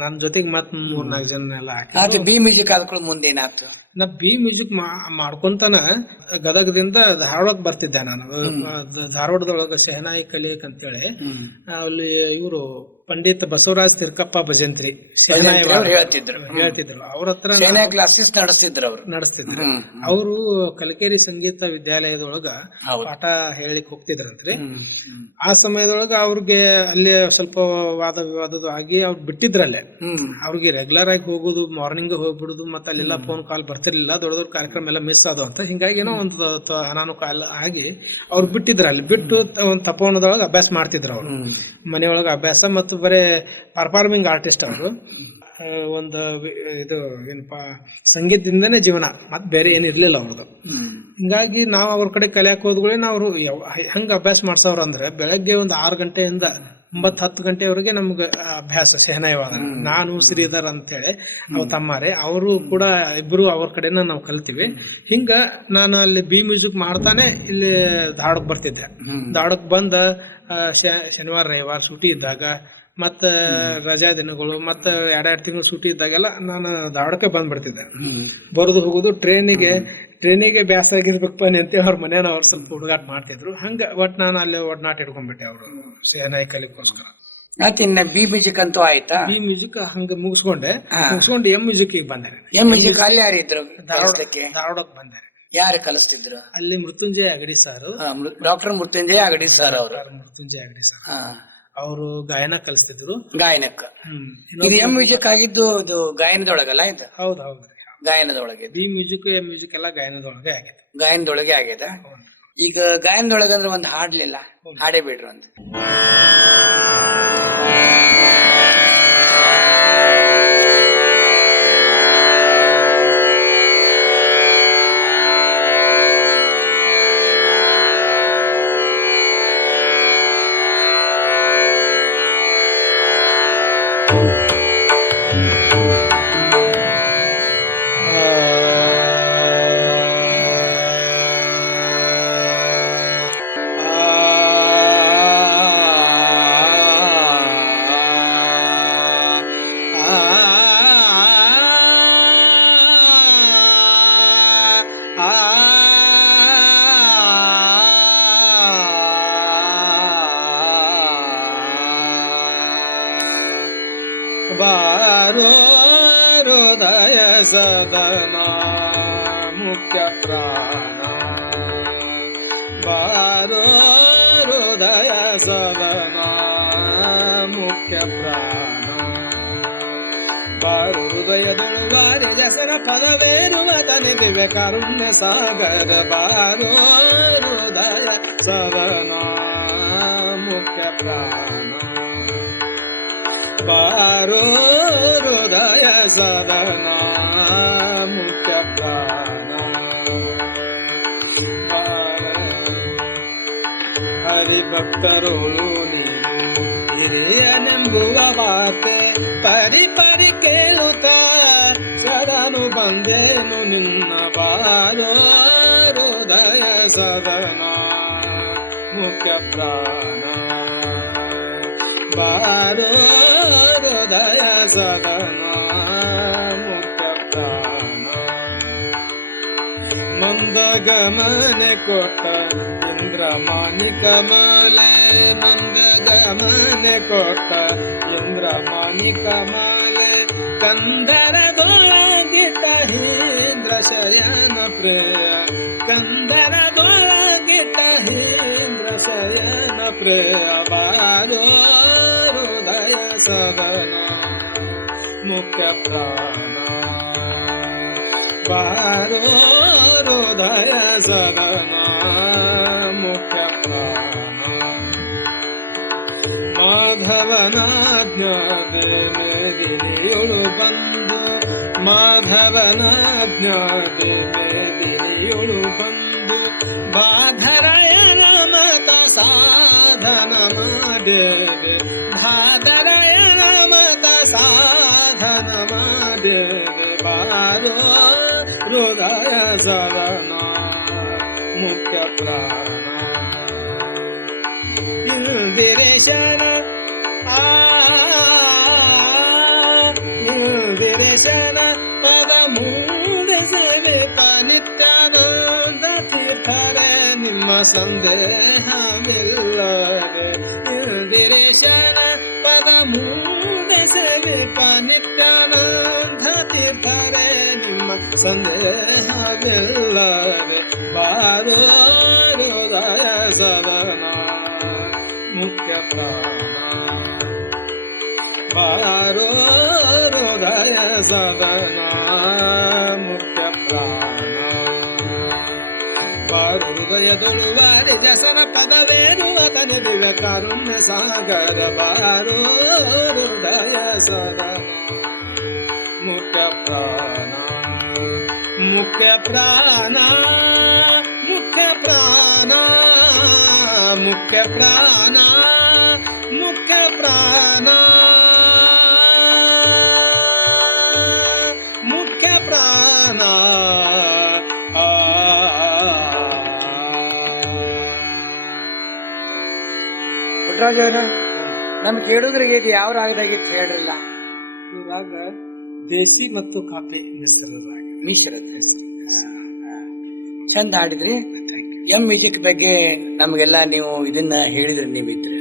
ನನ್ ಜೊತೆಗೆ ಮತ್ 3-4 ಜನ ಎಲ್ಲ ಹಾಕಿ ಬಿ ಮ್ಯೂಸಿಕ್ ಆದ್ಕೊಂಡು ಮುಂದೆ ಏನಾಯ್ತು? ನಾ ಬಿ ಮ್ಯೂಸಿಕ್ ಮಾಡ್ಕೊಂತಾನ ಗದಗದಿಂದ ಧಾರವಾಡಕ್ ಬರ್ತಿದ್ದೆ ನಾನು. ಧಾರವಾಡದೊಳಗ ಶೆಹನಾಯಿ ಕಲಿಯಕ್ ಅಂತೇಳಿ ಅಲ್ಲಿ ಇವರು ಪಂಡಿತ್ ಬಸವರಾಜ್ ತಿರ್ಕಪ್ಪ ಭಜಂತ್ರಿ ಹೇಳ್ತಿದ್ರು. ಅವ್ರ ಹತ್ರ ಕ್ಲಾಸಸ್ ನಡೆಸ್ತಿದ್ರು. ಅವರು ಕಲಕೇರಿ ಸಂಗೀತ ವಿದ್ಯಾಲಯದೊಳಗ ಪಾಠ ಹೇಳಿಕ್ ಹೋಗ್ತಿದ್ರಂತ್ರಿ. ಆ ಸಮಯದೊಳಗ ಅವ್ರಿಗೆ ಅಲ್ಲಿ ಸ್ವಲ್ಪ ವಾದ ವಿವಾದದು ಆಗಿ ಅವ್ರು ಬಿಟ್ಟಿದ್ರಲ್ಲೇ. ಅವ್ರಿಗೆ ರೆಗ್ಯುಲರ್ ಆಗಿ ಹೋಗುದು, ಮಾರ್ನಿಂಗ್ ಹೋಗ್ಬಿಡುದು, ಮತ್ತೆ ಅಲ್ಲೆಲ್ಲ ಫೋನ್ ಕಾಲ್ ಬರ್ತಿರ್ಲಿಲ್ಲ, ದೊಡ್ಡ ದೊಡ್ಡ ಕಾರ್ಯಕ್ರಮ ಎಲ್ಲ ಮಿಸ್ ಆದವು ಅಂತ. ಹಿಂಗಾಗಿ ಏನೋ ಒಂದು ಅನಾನುಕಾಲ ಆಗಿ ಅವ್ರು ಬಿಟ್ಟಿದ್ರ. ಅಲ್ಲಿ ಬಿಟ್ಟು ಒಂದ್ ತಪೋವನದೊಳಗ ಅಭ್ಯಾಸ ಮಾಡ್ತಿದ್ರು ಅವ್ರು, ಮನೆಯೊಳಗ ಅಭ್ಯಾಸ. ಮತ್ತು ಬರೇ ಪರ್ಫಾರ್ಮಿಂಗ್ ಆರ್ಟಿಸ್ಟ್ ಅವರು. ಒಂದು ಇದು ಏನಪ್ಪಾ ಸಂಗೀತದಿಂದನೇ ಜೀವನ, ಮತ್ ಬೇರೆ ಏನ್ ಇರ್ಲಿಲ್ಲ ಅವ್ರದ್ದು. ಹಿಂಗಾಗಿ ನಾವ್ ಅವ್ರ ಕಡೆ ಕಲಿಯಾಕ್ ಹೋದ್ಗಳೇನ ಅವ್ರು ಹೆಂಗ ಅಭ್ಯಾಸ ಮಾಡ್ಸವ್ರ ಅಂದ್ರೆ ಬೆಳಗ್ಗೆ ಒಂದು 6 ಗಂಟೆಯಿಂದ 9-10 ಗಂಟೆವರೆಗೆ ನಮ್ಗ ಅಭ್ಯಾಸ ಶೆಹನಾಯಿ ವಾದನ. ನಾನು ಶ್ರೀಧರ್ ಅಂತೇಳಿ ಅವ್ರ ತಮ್ಮಾರೆ, ಅವರು ಕೂಡ ಇಬ್ರು ಅವ್ರ ಕಡೆನ ನಾವು ಕಲ್ತೀವಿ. ಹಿಂಗ ನಾನು ಅಲ್ಲಿ ಬಿ ಮ್ಯೂಸಿಕ್ ಮಾಡ್ತಾನೆ ಇಲ್ಲಿ ಧಾರವಾಡಕ್ ಬರ್ತಿದ್ದೆ. ಧಾರವಾಡಕ್ ಬಂದ ಶನಿವಾರ ರವಿವಾರ ಸೂಟಿ ಇದ್ದಾಗ, ಮತ್ತ ರಜಾ ದಿನಗಳು, ಮತ್ತ 2 ತಿಂಗಳು ಸೂಟಿ ಇದ್ದಾಗೆಲ್ಲ ನಾನು ಧಾರವಾಡಕ್ಕೆ ಬಂದ್ಬಿಡ್ತಿದ್ದೆ. ಬರೋದು ಹೋಗುದು ಟ್ರೈನಿಗೆ ಬ್ಯಾಸ ಆಗಿರ್ಬೇಕಪ್ಪ ಅಂತ ಅವ್ರ ಮನೇನ ಅವ್ರು ಸ್ವಲ್ಪ ಹುಡುಗಾಟ ಮಾಡ್ತಿದ್ರು. ಹಂಗ ಒಟ್ ನಾನು ಅಲ್ಲಿ ಒಡನಾಟ ಇಟ್ಕೊಂಡ್ಬಿಟ್ಟೆ ಅವರು ಶೆಹನಾಯಿ ಕಲಿಕೋಸ್ಕರ. ಬಿ ಮ್ಯೂಸಿಕ್ ಅಂತೂ ಆಯ್ತಾ? ಬಿ ಮ್ಯೂಸಿಕ್ ಹಂಗ ಮುಗಿಸ್ಕೊಂಡು ಎಂ ಮ್ಯೂಸಿಕ್ ಬಂದೆ. ಎಂ ಮ್ಯೂಸಿಕ್ ಅಲ್ಲಿ ಯಾರಿದ್ರು? ಧಾರವಾಡಕ್ಕೆ ಬಂದೆ. ಯಾರು ಕಲಿಸ್ತಿದ್ರು ಅಲ್ಲಿ? Mrityunjaya Agadi sir, doctor Mrityunjaya Agadi sir ಅವರು. ಮೃತ್ಯುಂಜಯ ಅಗಡಿ ಸರ್ ಅವರು ಗಾಯನ ಕಲಿಸ್ತಿದ್ರು. ಗಾಯನಕ್ಕ ಇದು ಎಂ ಮ್ಯೂಸಿಕ್ ಆಗಿದ್ದು ಇದು ಗಾಯನದೊಳಗಲ್ಲ ಇದು? ಹೌದೌದು, ಗಾಯನದೊಳಗೆ. ಬಿ ಮ್ಯೂಸಿಕ್ ಎಂ ಮ್ಯೂಸಿಕ್ ಎಲ್ಲ ಗಾಯನದೊಳಗೆ ಆಗಿದೆ. ಗಾಯನದೊಳಗೆ ಆಗಿದೆ. ಈಗ ಗಾಯನದೊಳಗೆ ಅಂದ್ರೆ ಒಂದು ಹಾಡ್ಲಿಲ್ಲ, ಹಾಡೇ ಬಿಡ್ರು ಅಂತ. ಬಾರೋ ಹೃದಯ ಸದನ ಮುಖ್ಯ ಪ್ರಾಣ, ಬಾರೋ ಹೃದಯ ಸದನ ಮುಖ್ಯ ಪ್ರಾಣ, ಬಾರು ಹೃದಯದೊಳು ಬಾರಿ ಹೆಸರ ಪದವೇರುವ ತನಿದಿವೆ ಕಾರುಣ್ಯ ಸಾಗರ, ಬಾರೋ ಹೃದಯ ಸದನ ಮುಖ್ಯ ಪ್ರಾಣ, ಬಾರೋ ಹೃದಯ ಸದನ ಮುಖ್ಯ ಪ್ರಾಣ. ಹರಿಭಕ್ತರೋಳು ನೀನು ಹಿರಿಯನೆಂಬುವ ವಾರ್ತೆ ಪರಿ ಪರಿ ಕೇಳುತ್ತ ಸದನು ಬಂದೇನು ನಿನ್ನ, ಬಾರೋ ಹೃದಯ ಸದನ ಮುಖ್ಯ ಪ್ರಾಣ ಬಾರೋ ಹೃದಯ ಸದನ ಮುಖ್ಯ ಪ್ರಾಣ ಮಂದಗಮನೆ ಕೊಟ್ಟ ಇಂದ್ರಮಾಣಿಕ ಮಾಲೆ ಮಂದಗಮನೆ ಕೊಟ್ಟ ಇಂದ್ರಮಾಣಿಕ ಮಾಲೆ ಕಂದರದೊಳಗಿಟ್ಟ ಹೀಂದ್ರ ಶಯನ ಪ್ರಿಯ ಕಂದರದೊಳಗಿಟ್ಟ ಹೀಂದ್ರ ಶಯನ ಪ್ರಿಯ ಬಾರೋ ಹೃದಯ ಸದನ ಮುಖ್ಯ ಪ್ರಾಣ ಬಾರೋ ಹೃದಯ ಸದನ ಮುಖ್ಯ ಪ್ರಾಣ ಮಾಧವನಾಜ್ಞಾದೆ ಮೇದಿನಿಯೊಳು ಬಂದು ಮಾಧವನಾಜ್ಞಾದೆ ಮೇದಿನಿಯೊಳು ಬಂದು ಬಾಧರಯನ ಮತ ಸಾಧನ ಮಾಡೇವೆ ಬಾಧರಯನ ಮತ ಸಾಧನ ಮಾಡೇವೆ ಬಾರೋ ಹೃದಯ ಸದನ ಮುಖ್ಯ ಪ್ರಾಣ ಇಂದಿರೇಶನ ಇಂದಿರೇಶನ ಪದ ಮುಂದೆ ಸೇವಿತ ನಿತ್ಯಾನಂದ ತೀರ್ಥರೆ ನಿಮ್ಮ ಸಂದೇಹವಿಲ್ಲದೆ ಇಂದಿರೇಶನ ಪದ ಮುಂದೆ ಸೇವಿತ ನಿತ್ಯಾನಂದ ತೀರ್ಥರೆ ನಿಮ್ಮ ಸಂದೇಹವಿಲ್ಲದೆ ಬಾರೋ ಹೃದಯ ಸದನ ಮುಖ್ಯ ಪ್ರಾಣ ಬಾರೋ ಹೃದಯ ಸದನ ಮುಖ್ಯ ಪ್ರಾಣ ಬಾರೋ ಹೃದಯದೊಳು ವಾರಿ ಜಸನ ಪದವೇರುವ ತನೆ ದಿವ್ಯ ಕಾರುಣ್ಯ ಸಾಗರ ಬಾರೋ ಹೃದಯ ಸದನ ಮುಖ್ಯ ಪ್ರಾಣ ಮುಖ್ಯ ಪ್ರಾಣ ಮುಖ್ಯ ಪ್ರಾಣ ಮುಖ್ಯ ಪ್ರಾಣ ಮುಖ್ಯ ಪ್ರಾಣ ಮುಖ್ಯ ಪ್ರಾಣ ಪುಟ್ಟರಾಜವರ ನಮ್ ಕೇಳುಗರಿಗೆ ಇದು ಯಾವ ರಾಗದಾಗಿತ್ತು ಹೇಳ್ರಲ್ಲ. ರಾಗ ದೇಸಿ ಮತ್ತು ಕಾಪೆ ಮಿಶ್ರ ರಾಗ ಮಿಶ್ರ ಚಂದ ಹಾಡಿದ್ರಿ. ಎಂ ಮ್ಯೂಸಿಕ್ ಬಗ್ಗೆ ನಮ್ಗೆಲ್ಲ ನೀವು ಇದನ್ನ ಹೇಳಿದ್ರಿ ನೀವಿದ್ರೆ.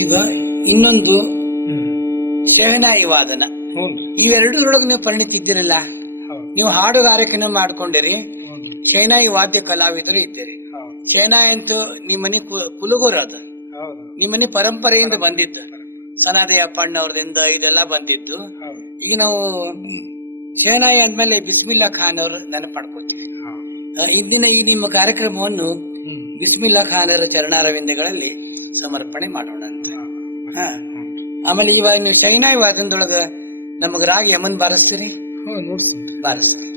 ಈಗ ಇನ್ನೊಂದು ಶಹನಾಯಿ ವಾದನ, ಇವೆರಡರೊಳಗೆ ನೀವು ಪರಿಣಿತಿದ್ದೀರಲ್ಲ. ನೀವು ಹಾಡುಗಾರಿಕೆನ ಮಾಡ್ಕೊಂಡಿರಿ, ಶಹನಾಯಿ ವಾದ್ಯ ಕಲಾವಿದರು ಇದ್ದೀರಿ. ಶಹನಾಯಿ ಅಂತೂ ನಿಮ್ಮನೆ ಕುಲಗುರು ಅದ, ನಿಮ್ಮನೆ ಪರಂಪರೆಯಿಂದ ಬಂದಿದ್ದ, ಸನಾದಿ ಅಪ್ಪಣ್ಣವ್ರದಿಂದ ಇದೆಲ್ಲ ಬಂದಿದ್ದು. ಈಗ ನಾವು ಶಹನಾಯಿ ಅಂದ್ಮೇಲೆ ಬಿಸ್ಮಿಲ್ಲಾ ಖಾನ್ ಅವರು ನೆನಪು ಮಾಡ್ಕೋತೀವಿ. ಇಂದಿನ ಈ ನಿಮ್ಮ ಕಾರ್ಯಕ್ರಮವನ್ನು ಬಿಸ್ಮಿಲ್ಲಾ ಖಾನರ ಚರಣಾರವಿಂದಗಳಲ್ಲಿ ಸಮರ್ಪಣೆ ಮಾಡೋಣ ಅಂತ. ಆಮೇಲೆ ಇವಾಗ ನೀವು ಶಹನಾಯಿ ವಾದನದೊಳಗ ನಮಗ ರಾಗ ಯಮನ್ ಬಾರಿಸ್ತೀರಿ? ಬಾರಿಸ್ತೀರಿ.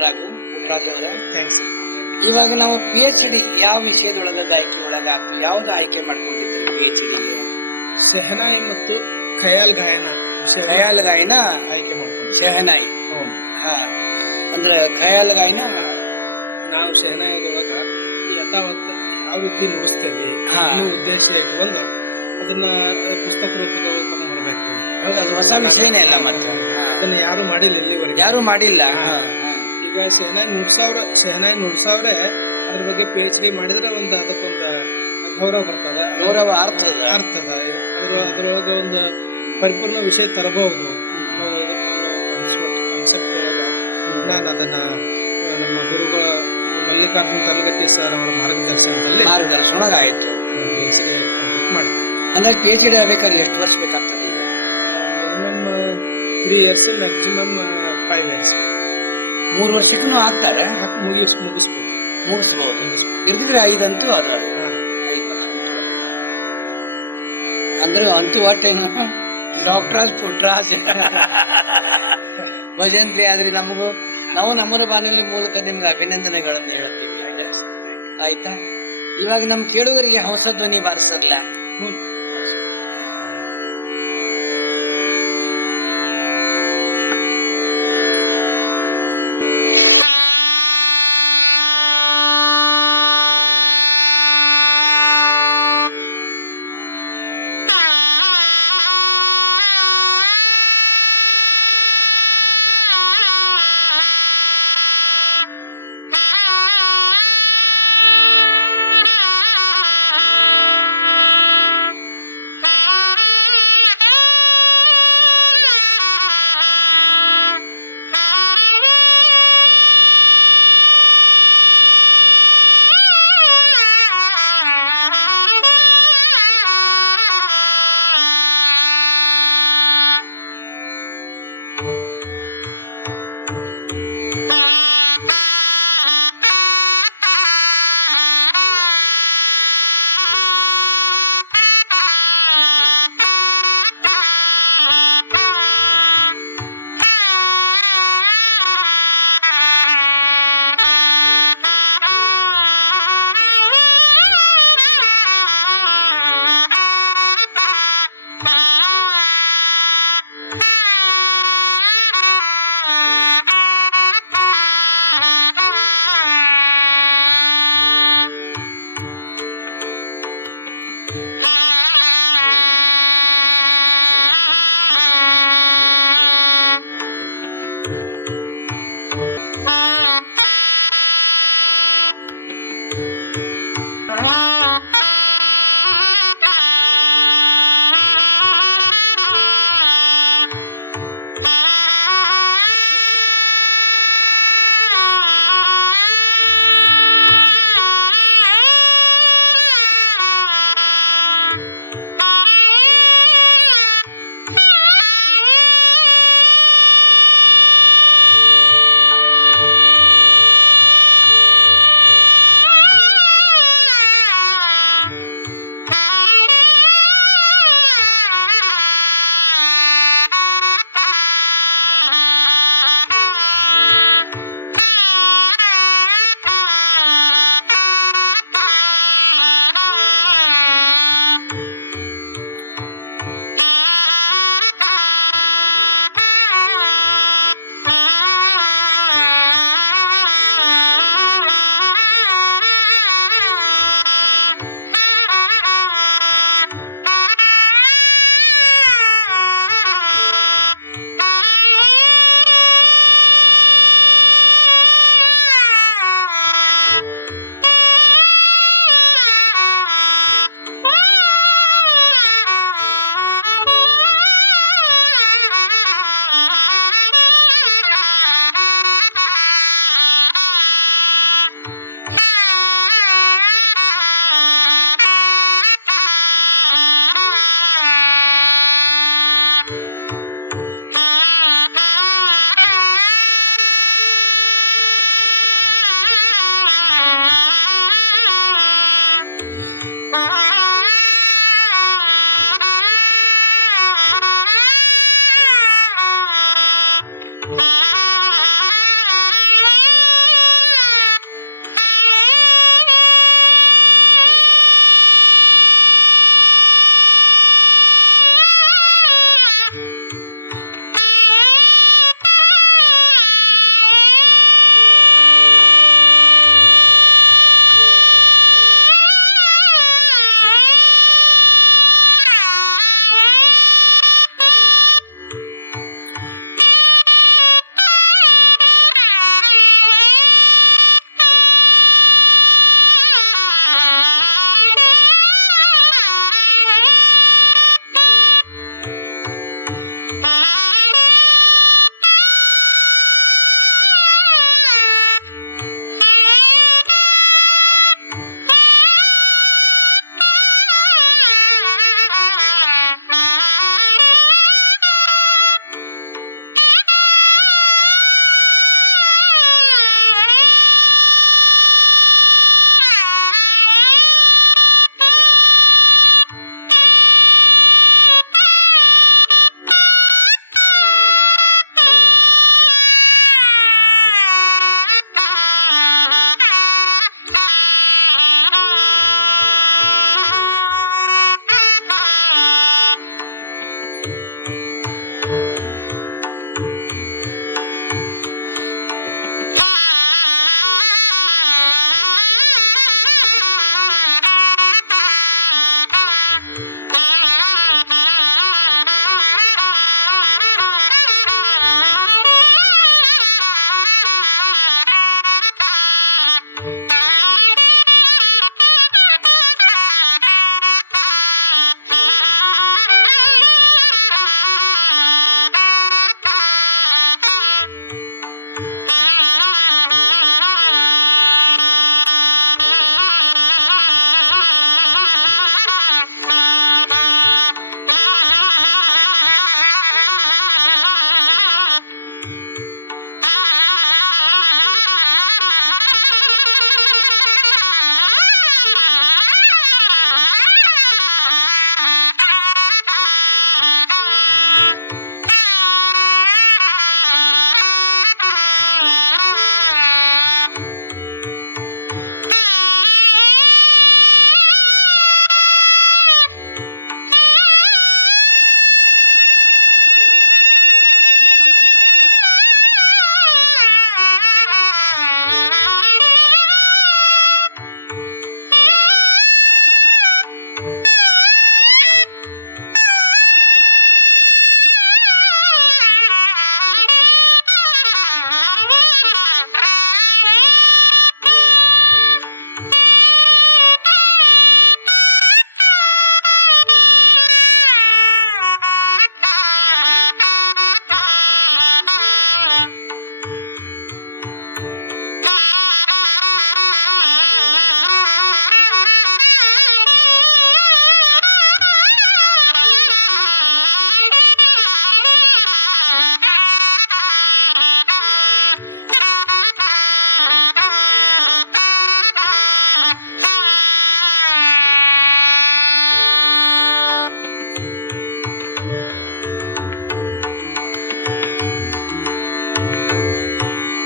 ರಾಘು ಪುಟ್ರಾಜವ್ರೆ, ಥ್ಯಾಂಕ್ಸ್. ಇವಾಗ ನಾವು PhD ಯಾವ ವಿಷಯದೊಳಗದ ಆಯ್ಕೆ ಒಳಗಾಗ್ತೀವಿ, ಯಾವ್ದು ಆಯ್ಕೆ ಮಾಡ್ಕೊಂಡಿದ್ದೀರಿ PhD? ಸೆಹನಾಯಿ ಮತ್ತು ಖಯಾಲ್ ಗಾಯನ ವಿಷಯ ಖಯಾಲ್ ಗಾಯನ ಆಯ್ಕೆ ಮಾಡ್ಕೊಂಡು. ಶೆಹನಾಯಿ. ಹಾ, ಅಂದ್ರೆ ಖಯಾಲ್ ಗಾಯನ ನಾವು ಶೆಹನಾಯದೊಳಗ ಯಥಾವತ್ ಯಾವ ರೀತಿ ನುಡಿಸ್ತೇವೆ ಹಾ. ಅನ್ನೋ ಉದ್ದೇಶ ಇಟ್ಕೊಂಡು ಅದನ್ನ ಪುಸ್ತಕ ರೂಪದೊಳಗೆ ತಗೊಂಡ್ಬರ್ಬೇಕು. ಅದು ಹೊಸ ವಿಷಯನೇ ಇಲ್ಲ ಮತ್ತೆ. ಅದನ್ನ ಯಾರು ಮಾಡಿಲ್ಲ ಇಲ್ಲಿವರೆಗೆ. ಯಾರು ಮಾಡಿಲ್ಲ. ಈಗ ಶೆಹನಾಯಿ ನುಡ್ಸಾವ್ರೆ ಅದ್ರ ಬಗ್ಗೆ PhD ಮಾಡಿದ್ರೆ ಒಂದು ಅದಕ್ಕೊಂದು ಗೌರವ ಬರ್ತದ, ಗೌರವ ಅರ್ಥದ ಅದ್ರೊಳಗ ಒಂದು ಪರಿಪೂರ್ಣ ವಿಷಯ ತರಬಹುದು. ನಾನು ಅದನ್ನ ನಮ್ಮ ಗುರುಗಳ ಮಲ್ಲಿಕಾರ್ಜುನ ತರಗತಿ ಸರ್ ಅವರ ಮಾರ್ಗದರ್ಶನ ಆಯ್ತು ಮಾಡ್ತೀನಿ. ಅಂದ್ರೆ PhD ಆಗಬೇಕಾದ್ರೆ ಎಷ್ಟು ವರ್ಷ ಬೇಕಾಗ್ತದೆ? ನಮ್ಮ 3 years, ಮ್ಯಾಕ್ಸಿಮಮ್ 5 years. 3 ವರ್ಷಕ್ಕೂ ಆಗ್ತಾರೆ. ಮುಗಿಸ್ಬೋದು. ಇರ್ದಿದ್ರೆ 5 ಅಂತೂ ಅದು ಅಂದ್ರೆ ಅಂತೂ ಒಟ್ಟೆ ಡಾಕ್ಟರ್ ಪುಟ್ರಾಜ್ ಭಜಂತ್ರಿ ಆದ್ರೆ ನಾವು ನಮ್ಮರ ಬಾನುಲಿ ಮೂಲಕ ನಿಮ್ಗೆ ಅಭಿನಂದನೆಗಳನ್ನು ಹೇಳ್ತೀವಿ. ಆಯ್ತಾ? ಇವಾಗ ನಮ್ ಕೇಳುಗರಿಗೆ ಹೊಸ ಧ್ವನಿ ಬಾರಿಸಲ್ಲ.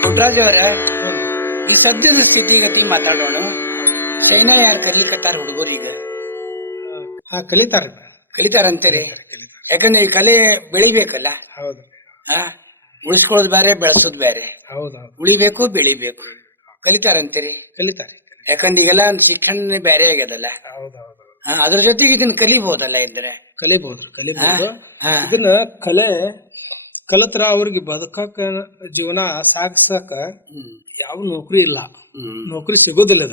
ಪುಟ್ಟರಾಜ್ ಅವರ ಈ ಸದ್ಯದ ಸ್ಥಿತಿಗತಿ ಮಾತಾಡೋಣ. ಶೈನಾ ಯಾರು ಕಲಿಕತ್ತಾರ ಹುಡುಗರೀಗ? ಕಲಿತಾರಂತೀರಿ? ಯಾಕಂದ್ರೆ ಈ ಕಲೆ ಬೆಳಿಬೇಕಲ್ಲ. ಹೌದು. ಉಳಿಸ್ಕೊಳ್ಳೋದು ಬೇರೆ, ಬೆಳೆಸೋದು ಬೇರೆ. ಹೌದು. ಉಳಿಬೇಕು, ಬೆಳಿಬೇಕು. ಕಲಿತಾರಂತೀರಿ? ಕಲಿತಾರೆ. ಯಾಕಂದ್ರೆ ಈಗೆಲ್ಲ ಶಿಕ್ಷಣ ಬೇರೆ ಆಗ್ಯದಲ್ಲ. ಹೌದೌದು. ಅದ್ರ ಜೊತೆಗೆ ಇದನ್ನ ಕಲಿಬಹುದಲ್ಲ ಇದ್ರೆ? ಕಲಿಬಹುದು. ಇದನ್ನ ಕಲೆ ಕಲತ್ರ ಅವ್ರಿಗೆ ಬದುಕಕ್ಕ, ಜೀವನ ಸಾಗಿಸಕ ಯಾವ ನೌಕರಿ ಇಲ್ಲ, ನೌಕರಿ ಸಿಗೋದಿಲ್ಲ.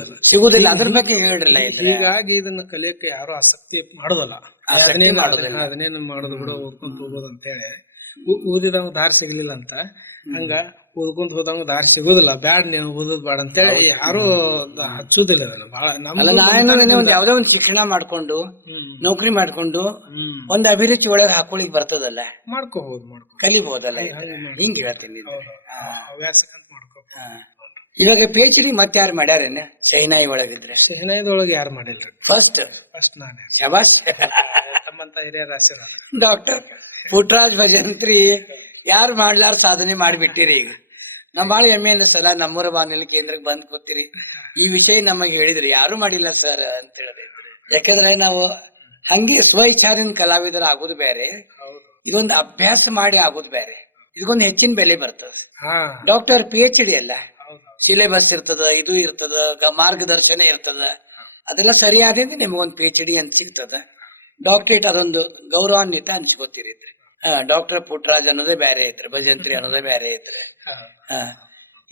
ಅದ್ರ ಬಗ್ಗೆ ಹೇಳ್ರಲ್ಲ. ಹೀಗಾಗಿ ಇದನ್ನ ಕಲಿಯಕ್ಕೆ ಯಾರು ಆಸಕ್ತಿ ಮಾಡೋದಲ್ಲ. ಅದನ್ನೇನು ಮಾಡೋದು ಬಿಡ, ಓದ್ಕೊಂತ ಹೋಗೋದು ಅಂತ ಹೇಳಿ ಓದಿದವಂಗ ದಾರಿ ಸಿಗ್ಲಿಲ್ಲ ಅಂತ ಹಂಗ ಓದ್ಕೊಂತ ಹೋದಂಗ ದಾರಿ ಸಿಗೋದಿಲ್ಲ. ಬ್ಯಾಡ್, ನೀವು ಓದೋದ್ ಬ್ಯಾಡ ಅಂತ ಹೇಳಿ ಯಾರು ಹಚ್ಚುದಿಲ್ಲ. ಅದನ್ನ ಬಹಳ ಯಾವ್ದೋ ಒಂದ್ ಶಿಕ್ಷಣ ಮಾಡ್ಕೊಂಡು ನೌಕರಿ ಮಾಡ್ಕೊಂಡು ಒಂದ್ ಅಭಿರುಚಿ ಒಳಗೆ ಹಾಕೊಳಿಕ್ ಬರ್ತದಲ್ಲ, ಮಾಡ್ಕೋಬಹುದು, ಕಲಿಬಹುದಲ್ಲ. ಹಿಂಗ್ ಹೇಳ್ತೀನಿ, ಹವ್ಯಾಸಕ್ಕಂತ ಮಾಡ್ಕೋ. ಇವಾಗ PhD ಮತ್ತೆ ಯಾರು ಮಾಡ್ಯಾರೇನ ಶಹನಾಯಿ ಒಳಗಿದ್ರೆ? ಶಹನಾಯಿದೊಳಗೆ ಯಾರು ಮಾಡಿಲ್ರಿ. ಫಸ್ಟ್ ನಾನೇ. ಶಬಾಷ್. ತಮ್ಮಂತ ಹಿರಿಯರ ಆಶೀರ್ವಾದ. ಡಾಕ್ಟರ್ ಪುಟ್ಟರಾಜ್ ಭಜಂತ್ರಿ ಯಾರು ಮಾಡ್ಲಾರ ಸಾಧನೆ ಮಾಡಿಬಿಟ್ಟಿರಿ. ಈಗ ನಮ್ ಬಾಳ ಹೆಮ್ಮೆ ಅನಿಸ್ತಲ್ಲ ನಮ್ಮೂರ ಬಾನುಲಿ ಕೇಂದ್ರಕ್ಕೆ ಬಂದ್ ಕೂತಿರಿ, ಈ ವಿಷಯ ನಮಗೆ ಹೇಳಿದ್ರಿ. ಯಾರು ಮಾಡಿಲ್ಲ ಸರ್ ಅಂತ ಹೇಳಿದ್ರೆ, ಯಾಕಂದ್ರೆ ನಾವು ಹಂಗೆ ಸ್ವ ಇಚ್ಛಾರಿನ ಕಲಾವಿದರ ಆಗೋದು ಬೇರೆ, ಇದೊಂದು ಅಭ್ಯಾಸ ಮಾಡಿ ಆಗೋದು ಬೇರೆ. ಇದಕ್ಕೊಂದು ಹೆಚ್ಚಿನ ಬೆಲೆ ಬರ್ತದೆ. ಡಾಕ್ಟರ್ PhD ಅಲ್ಲ, ಸಿಲೆಬಸ್ ಇರ್ತದ, ಇದು ಇರ್ತದ, ಮಾರ್ಗದರ್ಶನ ಇರ್ತದ, ಅದೆಲ್ಲ ಸರಿಯಾದ್ರೆ ನಿಮಗೊಂದು PhD ಅಂತ ಸಿಗ್ತದ. ಡಾಕ್ಟರೇಟ್ ಅದೊಂದು ಗೌರವಾನ್ವಿತ ಅನ್ಸ್ಕೊತಿರಿದ್ರಿ. ಡಾಕ್ಟರ್ ಪುಟ್ಟರಾಜ್ ಅನ್ನೋದೇ ಬೇರೆ ಐತ್ರಿ, ಭಜಂತ್ರಿ ಅನ್ನೋದೇ ಬೇರೆ ಐತ್ರಿ.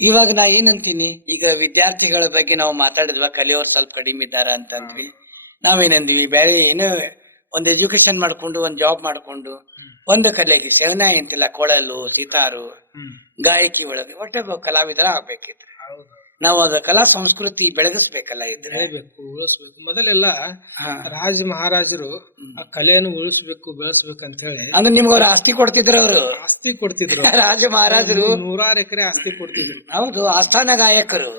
ಇವಾಗ ನಾ ಏನಂತೀನಿ, ಈಗ ವಿದ್ಯಾರ್ಥಿಗಳ ಬಗ್ಗೆ ನಾವು ಮಾತಾಡಿದ್ವ, ಕಲಿಯೋರು ಸ್ವಲ್ಪ ಕಡಿಮೆ ಇದ್ದಾರ ಅಂತಂದ್ವಿ. ನಾವೇನಂದ್ವಿ, ಬೇರೆ ಏನೋ ಒಂದ್ ಎಜುಕೇಶನ್ ಮಾಡ್ಕೊಂಡು ಒಂದ್ ಜಾಬ್ ಮಾಡ್ಕೊಂಡು ಒಂದು ಕಲೆಗೆ ಶರಣಾಯಿ ಅಂತಿಲ್ಲ, ಕೊಳಲು, ಸಿತಾರು, ಗಾಯಕಿ ಒಳಗೆ ಒಟ್ಟೆ ಕಲಾವಿದರ ಆಗ್ಬೇಕಿತ್ತು. ನಾವು ಅದ ಕಲಾ ಸಂಸ್ಕೃತಿ ಬೆಳೆದಿಸ್ಬೇಕಲ್ಲ, ಇದ್ರೆ ಉಳಿಸ್ಬೇಕು. ಮೊದಲೆಲ್ಲ ರಾಜ ಮಹಾರಾಜರು ಆ ಕಲೆಯನ್ನು ಉಳಿಸ್ಬೇಕು, ಬೆಳೆಸ್ಬೇಕು ಅಂತ ಹೇಳಿ ಅಂದ್ರೆ ನಿಮ್ಗೆ ಅವ್ರು ಆಸ್ತಿ ಕೊಡ್ತಿದ್ರು, ಅವರು ಆಸ್ತಿ ಕೊಡ್ತಿದ್ರು. ರಾಜ ಮಹಾರಾಜರು 100 ಎಕರೆ ಆಸ್ತಿ ಕೊಡ್ತಿದ್ರು. ಹೌದು, ಆಸ್ಥಾನ ಗಾಯಕರು,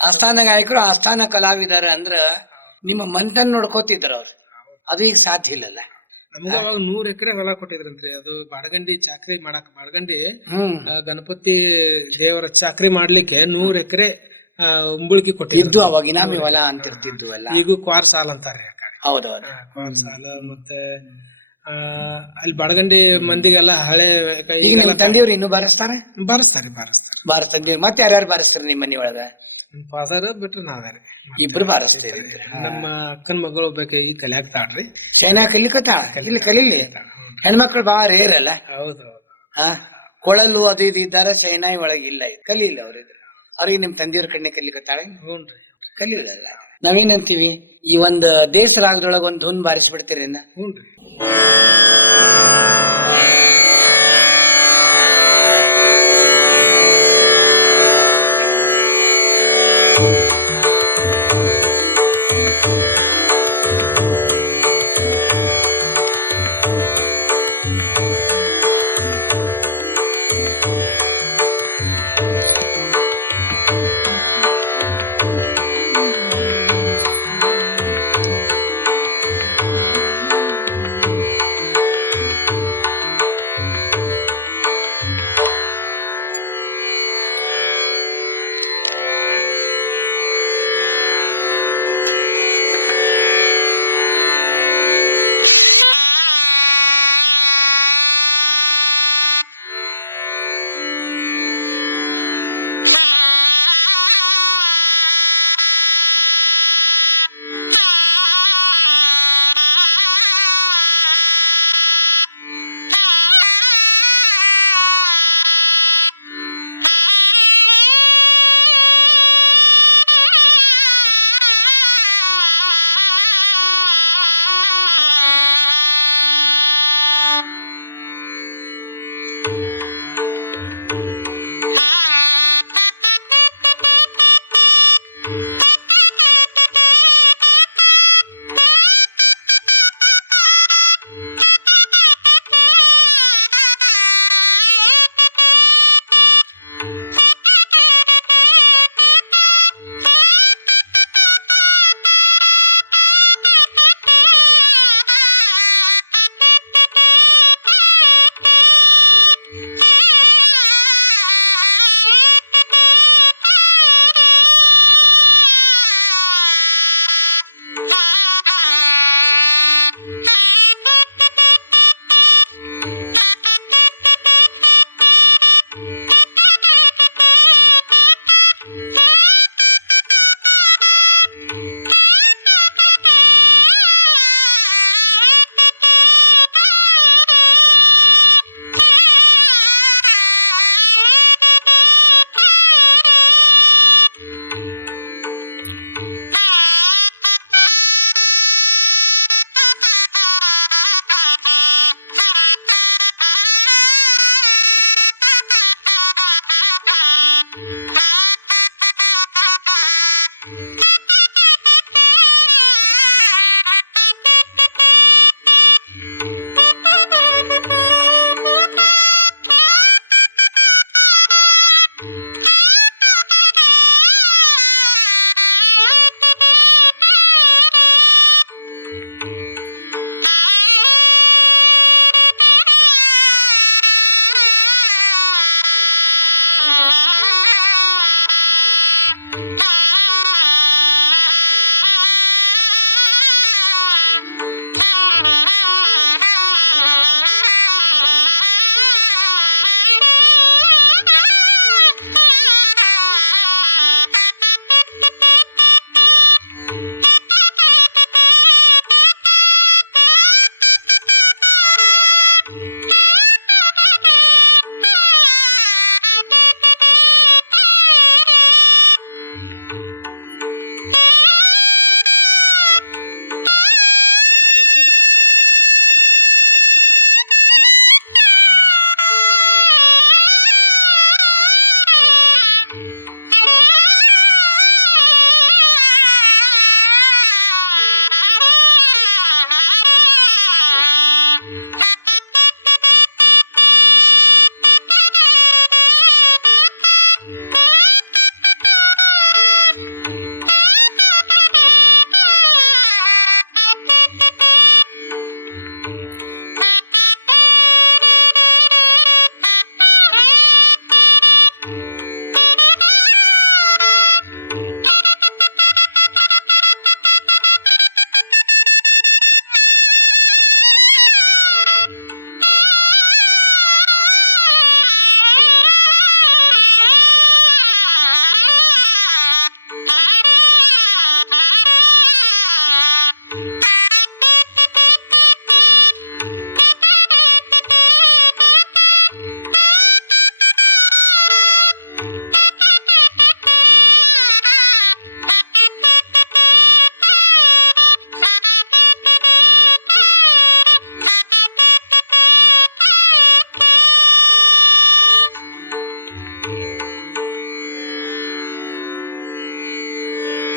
ಆಸ್ಥಾನ ಗಾಯಕರು, ಆಸ್ಥಾನ ಕಲಾವಿದರ ಅಂದ್ರ ನಿಮ್ಮ ಮಂತನ್ ನೋಡ್ಕೋತಿದ್ರು ಅವ್ರು. ಅದು ಈಗ ಸಾಧ್ಯ ಇಲ್ಲಲ್ಲ. ನಮಗ ಅವಾಗ 100 ಎಕರೆ ಹೊಲ ಕೊಟ್ಟಿದ್ರಂತ್ರಿ. ಅದು ಬಾಡಗಂಡಿ ಚಾಕ್ರಿ ಮಾಡಕ್, ಬಾಡಗಂಡಿ ಗಣಪತಿ ದೇವರ ಚಾಕ್ರಿ ಮಾಡ್ಲಿಕ್ಕೆ 100 ಎಕರೆ ಉಂಬುಳಿಕೆ ಕೊಟ್ಟಿದ್ದು. ಅವಾಗ ಇನಾಮಿ ಹೊಲ ಅಂತಿರ್ತಿದ್ವು ಎಲ್ಲ. ಈಗ ಕ್ವಾರ್ ಸಾಲ ಅಂತಾರೆ. ಹೌದೌದು, ಕ್ವಾರ್ ಸಾಲ. ಮತ್ತೆ ಅಲ್ಲಿ ಬಾಡಗಂಡಿ ಮಂದಿಗೆಲ್ಲ ಹಳೆ ತಂದೆಯವ್ರು ಇನ್ನೂ ಬಾರಿಸ್ತಾರೆ. ಬಾರಿಸ್ತಾರೆ. ಮತ್ತೆ ಯಾರ್ಯಾರು ಬಾರಿಸ್ತಾರೆ ನಿಮ್ಮ ಮನಿ ಒಳಗ? ಫಾದರ್ ಬಿಟ್ರೆ ನಾವ್ಯಾರಿ ಇಬ್ರು ಬಾರಿಸ್ತೀರಿ. ನಮ್ಮ ಅಕ್ಕನ ಮಗಳು ಬೇಕು, ಈಗ ಕಲಿಯಾಕ್ತಾಳ್ರಿ. ಶೈನಾ ಕಲಿಕತ್ತ, ಇಲ್ಲಿ ಕಲೀಲಿ. ಹೆಣ್ಮಕ್ಳು ಬಾಳ ರೇರ್ ಅಲ್ಲ. ಹೌದು. ಕೊಳಲು ಅದು ಇದು ಇದ್ದಾರ, ಶೈನಾಯಿ ಒಳಗೆ ಇಲ್ಲ, ಕಲೀಲಿ ಅವ್ರಿದ್ರು. ಅವ್ರಿಗೆ ನಿಮ್ ತಂದೆಯವ್ರ ಕಣ್ಣೆ ಕಲಿಕತ್ತಾಳೆ. ಹ್ಞೂನ್ರಿ, ಕಲಿಯಲ್ಲ. ನಾವೇನಂತೀವಿ, ಈ ಒಂದ್ ದೇಶ ರಾಗದೊಳಗ ಒಂದ್ ಧುನ್ ಬಾರಿಸ್ಬಿಡ್ತೀರಿ. ಹ್ಞೂನ್ರಿ.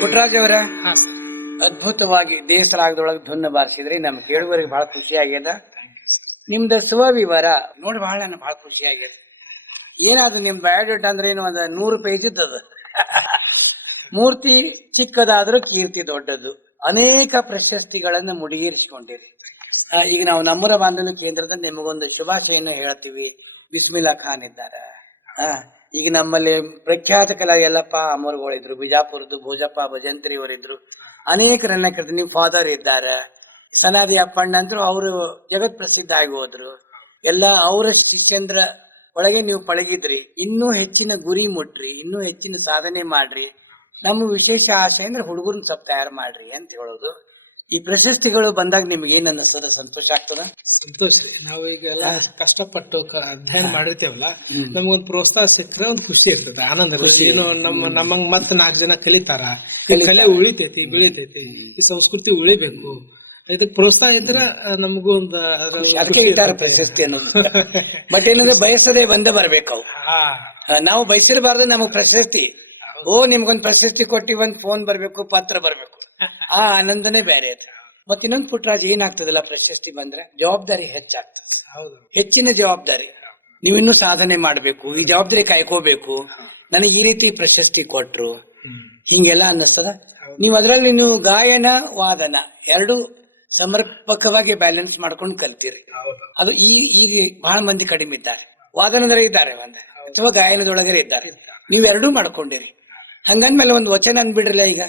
ಪುಟ್ಟರಾಜ್ ಅವರ ಹಾ ಸರ್. ಅದ್ಭುತವಾಗಿ ದೇಶರಾಗದೊಳಗೆ ಧುನ್ನ ಬಾರಿಸಿದ್ರಿ. ನಮ್ ಕೇಳುವರಿಗೆ ಬಹಳ ಖುಷಿ ಆಗ್ಯದ. ನಿಮ್ದ ಸ್ವವಿವರ ನೋಡಿ ಬಹಳ ನನಗೆ ಬಹಳ ಖುಷಿ ಆಗ್ಯದ. ಏನಾದ್ರು ನಿಮ್ ಬಯೋಡೇಟಾ ಅಂದ್ರೆ ಏನು, ಒಂದು 100 ಪೇಜ್ ಇದ್ದದ. ಮೂರ್ತಿ ಚಿಕ್ಕದಾದ್ರೂ ಕೀರ್ತಿ ದೊಡ್ಡದು. ಅನೇಕ ಪ್ರಶಸ್ತಿಗಳನ್ನು ಮುಡಿಗೇರಿಸಿಕೊಂಡಿರಿ. ಈಗ ನಾವು ನಮ್ಮೂರ ಬಾಂಧವ್ಯ ಕೇಂದ್ರದಲ್ಲಿ ನಿಮಗೊಂದು ಶುಭಾಶಯನ್ನು ಹೇಳ್ತೀವಿ. ಬಿಸ್ಮಿಲ್ಲಾ ಖಾನ್ ಇದ್ದಾರೆ. ಈಗ ನಮ್ಮಲ್ಲಿ ಪ್ರಖ್ಯಾತ ಕಲಾ ಯಲ್ಲಪ್ಪ ಅಮರ್ಗಳಿದ್ರು, ಬಿಜಾಪುರದ್ದು ಭೋಜಪ್ಪ ಭಜಂತ್ರಿ ಅವರಿದ್ರು, ಅನೇಕರನ್ನ ಕರೆದು ನೀವು ಫಾದರ್ ಇದ್ದಾರೆ. ಸನಾದಿ ಅಪ್ಪಣ್ಣ ಅಂತೂ ಅವರು ಜಗತ್ ಪ್ರಸಿದ್ಧ ಆಗಿ ಹೋದ್ರು. ಎಲ್ಲ ಅವರ ಶಿಷ್ಯಂದ್ರ ಒಳಗೆ ನೀವು ಪಳಗಿದ್ರಿ. ಇನ್ನೂ ಹೆಚ್ಚಿನ ಗುರಿ ಮುಟ್ರಿ, ಇನ್ನೂ ಹೆಚ್ಚಿನ ಸಾಧನೆ ಮಾಡ್ರಿ. ನಮ್ಮ ವಿಶೇಷ ಆಸೆ ಅಂದ್ರೆ ಹುಡುಗರನ್ನ ಸ್ವಲ್ಪ ತಯಾರು ಮಾಡ್ರಿ ಅಂತ ಹೇಳೋದು. ಈ ಪ್ರಶಸ್ತಿಗಳು ಬಂದಾಗ ನಿಮ್ಗೆ ಏನ್ ಅನ್ನಿಸ್ತದ? ಸಂತೋಷ ಆಗ್ತದ? ಸಂತೋಷ ರೀ. ನಾವು ಈಗ ಎಲ್ಲ ಕಷ್ಟಪಟ್ಟು ಅಧ್ಯಯನ ಮಾಡಿರ್ತೇವಲ್ಲ, ನಮ್ಗೊಂದು ಪ್ರೋತ್ಸಾಹ ಸಿಕ್ಕರೆ ಒಂದು ಖುಷಿ ಇರ್ತದೆ, ಆನಂದ. ಏನು ನಮ್ಮಂಗ್ ಮತ್ 4 ಜನ ಕಲಿತಾರ, ಕಲೆ ಉಳಿತೈತಿ, ಬೆಳಿತೈತಿ, ಈ ಸಂಸ್ಕೃತಿ ಉಳಿಬೇಕು. ಇದಕ್ ಪ್ರೋತ್ಸಾಹ ಇದ್ರ ನಮಗೂ ಒಂದು ಅದಕ್ಕೆ ಈ ತರ ಪ್ರಶಸ್ತಿ ಅನ್ನೋದು. ಬಟ್ ಏನಂದ್ರೆ ಬಯಸದೆ ಬಂದೇ ಬರ್ಬೇಕು ಅವು. ನಾವು ಬಯಸಿರಬಾರ್ದು ನಮಗ್ ಪ್ರಶಸ್ತಿ. ನಿಮ್ಗೊಂದ್ ಪ್ರಶಸ್ತಿ ಕೊಟ್ಟಿ ಒಂದ್ ಫೋನ್ ಬರ್ಬೇಕು, ಪತ್ರ ಬರ್ಬೇಕು, ಆ ಆನಂದನೇ ಬೇರೆ ಅದು. ಮತ್ ಇನ್ನೊಂದು ಪುಟ್ಟರಾಜ್ ಏನಾಗ್ತದಲ್ಲ, ಪ್ರಶಸ್ತಿ ಬಂದ್ರೆ ಜವಾಬ್ದಾರಿ ಹೆಚ್ಚಾಗ್ತದೆ. ಹೆಚ್ಚಿನ ಜವಾಬ್ದಾರಿ. ನೀವಿನ್ನೂ ಸಾಧನೆ ಮಾಡ್ಬೇಕು, ಈ ಜವಾಬ್ದಾರಿ ಕಾಯ್ಕೋಬೇಕು. ನನಗೆ ಈ ರೀತಿ ಪ್ರಶಸ್ತಿ ಕೊಟ್ರು ಹಿಂಗೆಲ್ಲ ಅನ್ನಿಸ್ತದ. ನೀವು ಅದ್ರಲ್ಲಿ ನೀವು ಗಾಯನ ವಾದನ ಎರಡು ಸಮರ್ಪಕವಾಗಿ ಬ್ಯಾಲೆನ್ಸ್ ಮಾಡ್ಕೊಂಡು ಕಲ್ತೀರಿ. ಅದು ಈಗ ಬಹಳ ಮಂದಿ ಕಡಿಮೆ ಇದ್ದಾರೆ. ವಾದನದರೆ ಇದ್ದಾರೆ ಒಂದ್, ಅಥವಾ ಗಾಯನದೊಳಗರೆ ಇದ್ದಾರೆ. ನೀವ್ ಎರಡೂ ಮಾಡ್ಕೊಂಡಿರಿ. ಹಂಗಂದ್ಮೇಲೆ ಒಂದು ವಚನ ಅನ್ಬಿಡ್ರಲ್ಲ ಈಗ.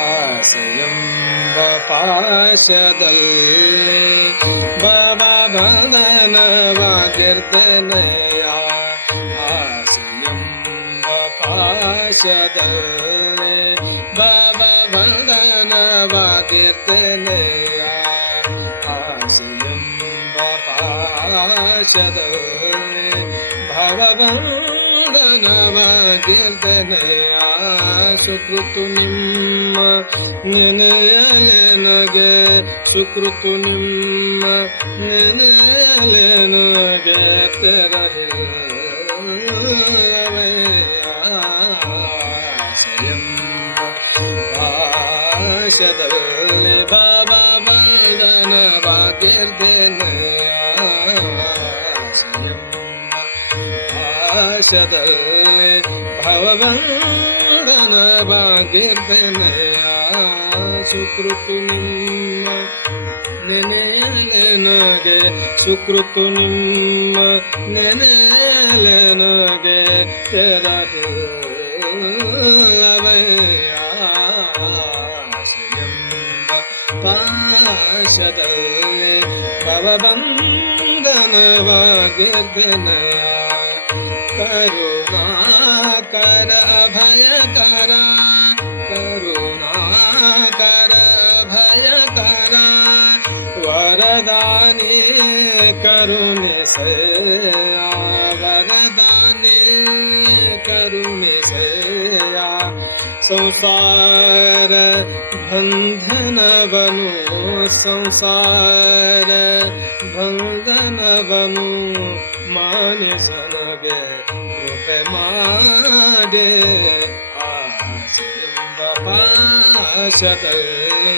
ಆಸೆಯೆಂಬ ಪಾಶದಲ್ಲಿ ಬಾಬಾ ಬಂಧನವಾಗಿರ್ತನೆಯ, ಆಸೆಯೆಂಬ ಪಾಶದಲ್ಲಿ ಬಾಬಾ ಬಂಧನವಾಗಿರ್ತನೆಯ, ಆಸೆಯೆಂಬ ಪಾಶದಲ್ಲಿ ಭವಬಂಧನವಾಗಿರ್ತನೆಯ. ಸುಕೃತು ನಿಮ್ಮ ನೆನೆಯಲೆನಗೆ, ಸುಕೃತು ನಿಮ್ಮ ನೆನೆಯಲೆನಗೆ ಆಸೆಯೆಂಬ ಪಾಶದಲ್ಲಿ ಬಾಬಾ ಬಂಧನವಾಗಿರ್ತನೆಯ. ಪಾಶದಲ್ಲಿ ಭವಬಂಧನವಾಗಿರ್ದೆನೆಯ ಸುಕೃತು ನಿಮ್ಮ ನೆನೆಯಲೆ ನಗೆ ಸುಕೃತು ನಿಮ್ಮ ನೆನೆಯಲೆ ನಗೆ ಪಾಶದಲ್ಲಿ ಭವಬಂಧನವಾಗಿರ್ದೆನೆಯ ಕರುಣಾಕರ ಭಯಕರ ಕರುಣಾಕರ ಭಯಕರ ವರದಾನಿ ಕರುಣಿಸೆಯ ವರದಾನಿ ಕರುಣಿಸೆಯ ಸಂಸಾರ ಬಂಧನವನು ಸಂಸಾರ ಬಂಧನವನು ಮಾನಿಸನಗೆ ಕೃಪೆ ಮಾಡೆ ಪಾಶದಲ್ಲಿ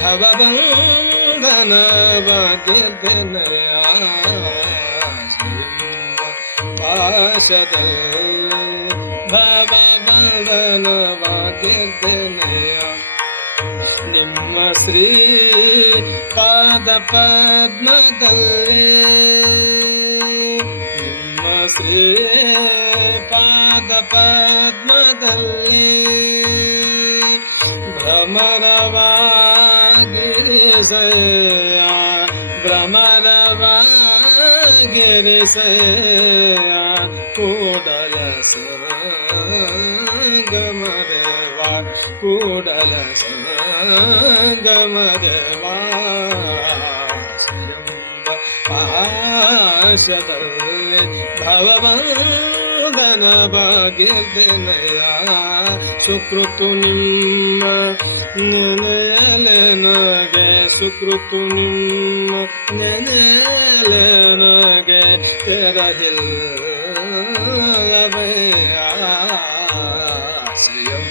ಭವಬಂಧನವಾಗಿರ್ದೆನೆಯ ಪಾಶದಲ್ಲಿ ಭವಬಂಧನವಾಗಿರ್ದೆನೆಯ ನಿಮ್ಮ ಶ್ರೀ ಪಾದ ಪದ್ಮದಲ್ಲಿ ನಿಮ್ಮ ಶ್ರೀ ಪಾದ ಪದ್ಮದಲ್ಲಿ ಭ್ರಮರವಾಗಿರಿಸೆಯ ಭ್ರಮರವಾಗಿರಿಸೆಯ ಕೂಡಲ ಸಂಗಮದೇವ ಕೂಡಲ ಸಂಗಮದೇವ ಪಾಶದಲ್ಲಿ ಭವಬಂಧನವಾಗಿರ್ದೆನೆಯ ಸುಕೃತು ನಿಮ್ಮ ನೆನೆಯಲೆ ನಗೆ ಸುಕೃತು ನಿಮ್ಮ ನೆನೆಯಲೆ ನಗೆ ಆಶ್ರಯಂ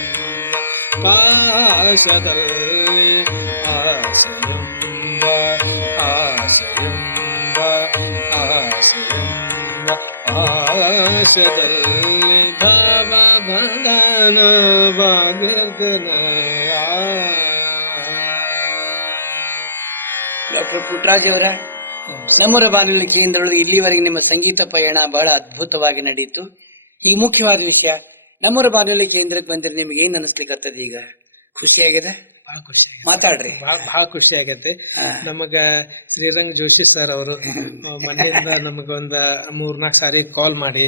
ಪಾಶದಲ್ಲಿ ಆಶ್ರಯಂಬ ಆಶ್ರಯಂಬ ಆಶ್ರಯಂಬ ಪಾಶದಲ್ಲಿ ಭವಬಂಧನವಾಗಿರ್ದೆನೆಯ. ಡಾಕ್ಟರ್ ಪುಟ್ಟರಾಜ್ ಅವರ ನಮ್ಮೂರ ಬಾನುಲಿ ಕೇಂದ್ರದಲ್ಲಿ ಇಲ್ಲಿವರೆಗೆ ನಿಮ್ಮ ಸಂಗೀತ ಪಯಣ ಬಹಳ ಅದ್ಭುತವಾಗಿ ನಡೆಯಿತು. ಈಗ ಮುಖ್ಯವಾದ ವಿಷಯ, ನಮ್ಮೂರ ಬಾನುಲಿ ಕೇಂದ್ರಕ್ಕೆ ಬಂದ್ರೆ ನಿಮ್ಗೆ ಏನ್ ಅನಿಸ್ಲಿಕ್ಕತ್ತದ? ಈಗ ಖುಷಿಯಾಗಿದೆ? ಬಹಳ ಖುಷಿ ಮಾತಾಡ್ರಿ. ಬಹಳ ಖುಷಿ ಆಗೈತೆ. ನಮಗ ಶ್ರೀರಂಗ ಜೋಶಿ ಸರ್ ಅವರು ಮನೆಯಿಂದ ನಮಗ ಒಂದ 3-4 ಸಾರಿ ಕಾಲ್ ಮಾಡಿ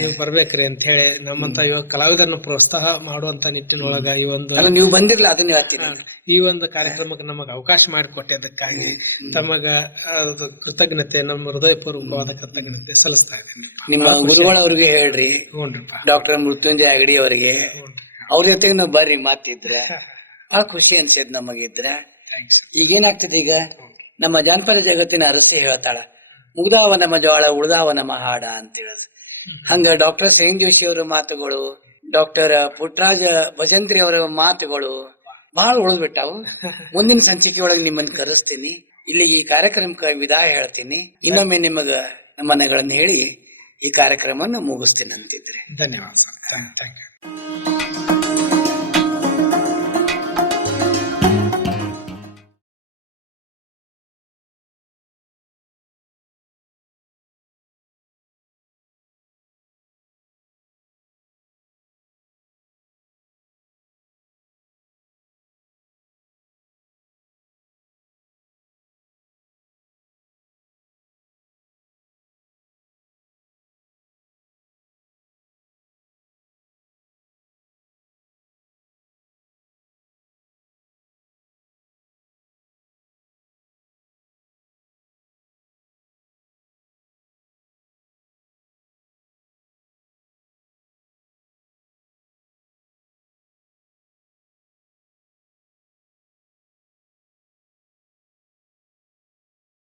ನೀವು ಬರ್ಬೇಕ್ರಿ ಅಂತ ಹೇಳಿ ನಮ್ಮಂತ ಇವಾಗ ಕಲಾವಿದರನ್ನು ಪ್ರೋತ್ಸಾಹ ಮಾಡುವಂತ ನಿಟ್ಟಿನೊಳಗ ಈ ಒಂದು ನೀವು ಬಂದಿರ್ಲ ಅದನ್ನ ಹೇಳ್ತೀನಿ. ಈ ಒಂದು ಕಾರ್ಯಕ್ರಮಕ್ಕೆ ನಮಗ ಅವಕಾಶ ಮಾಡಿಕೊಟ್ಟಿದ್ದಕ್ಕಾಗಿ ತಮಗ ಕೃತಜ್ಞತೆ, ನಮ್ಮ ಹೃದಯಪೂರ್ವಕವಾದ ಕೃತಜ್ಞತೆ ಸಲ್ಲಿಸ್ತಾ ಇದ್ದೇನೆ. ನಿಮ್ಮ ಗುರುಗಳವ್ರಿಗೆ ಹೇಳ್ರಿ, ಹ್ಞೂನ್ರಿಪ್ಪ. ಡಾಕ್ಟರ್ ಮೃತ್ಯುಂಜಯ ಅಗಡಿ ಅವರಿಗೆ, ಅವ್ರ ಜೊತೆಗೆ ನಾವು ಬರ್ರಿ ಮಾತಿದ್ರೆ ಬಹಳ ಖುಷಿ ಅನ್ಸದ್ ನಮಗಿದ್ರ. ಈಗೇನಾಗ್ತದೆ, ಈಗ ನಮ್ಮ ಜಾನಪದ ಜಗತ್ತಿನ ಅರಸಿ ಹೇಳ್ತಾಳ, ಮುಗ್ದಾವ ನಮ್ಮ ಜೋಳ ಉಳ್ದಾವ ನಮ್ಮ ಹಾಡ ಅಂತ ಹೇಳೋದು. ಹಂಗ ಡಾಕ್ಟರ್ ಸೇನ್ ಜೋಶಿ ಅವರ ಮಾತುಗಳು, ಡಾಕ್ಟರ್ ಪುಟ್ಟರಾಜ ಭಜಂತ್ರಿ ಅವರ ಮಾತುಗಳು ಬಹಳ ಉಳಿದ್ಬಿಟ್ಟಾವು. ಮುಂದಿನ ಸಂಚಿಕೆ ಒಳಗೆ ನಿಮ್ಮನ್ನ ಕರೆಸ್ತೀನಿ. ಇಲ್ಲಿಗೆ ಈ ಕಾರ್ಯಕ್ರಮಕ್ಕೆ ವಿದಾಯ ಹೇಳ್ತೀನಿ. ಇನ್ನೊಮ್ಮೆ ನಿಮಗ ನಮ್ಮನೆಗಳನ್ನು ಹೇಳಿ ಈ ಕಾರ್ಯಕ್ರಮವನ್ನು ಮುಗಿಸ್ತೀನಿ ಅಂತಿದ್ರಿ. ಧನ್ಯವಾದ ಸರ್. Thank you.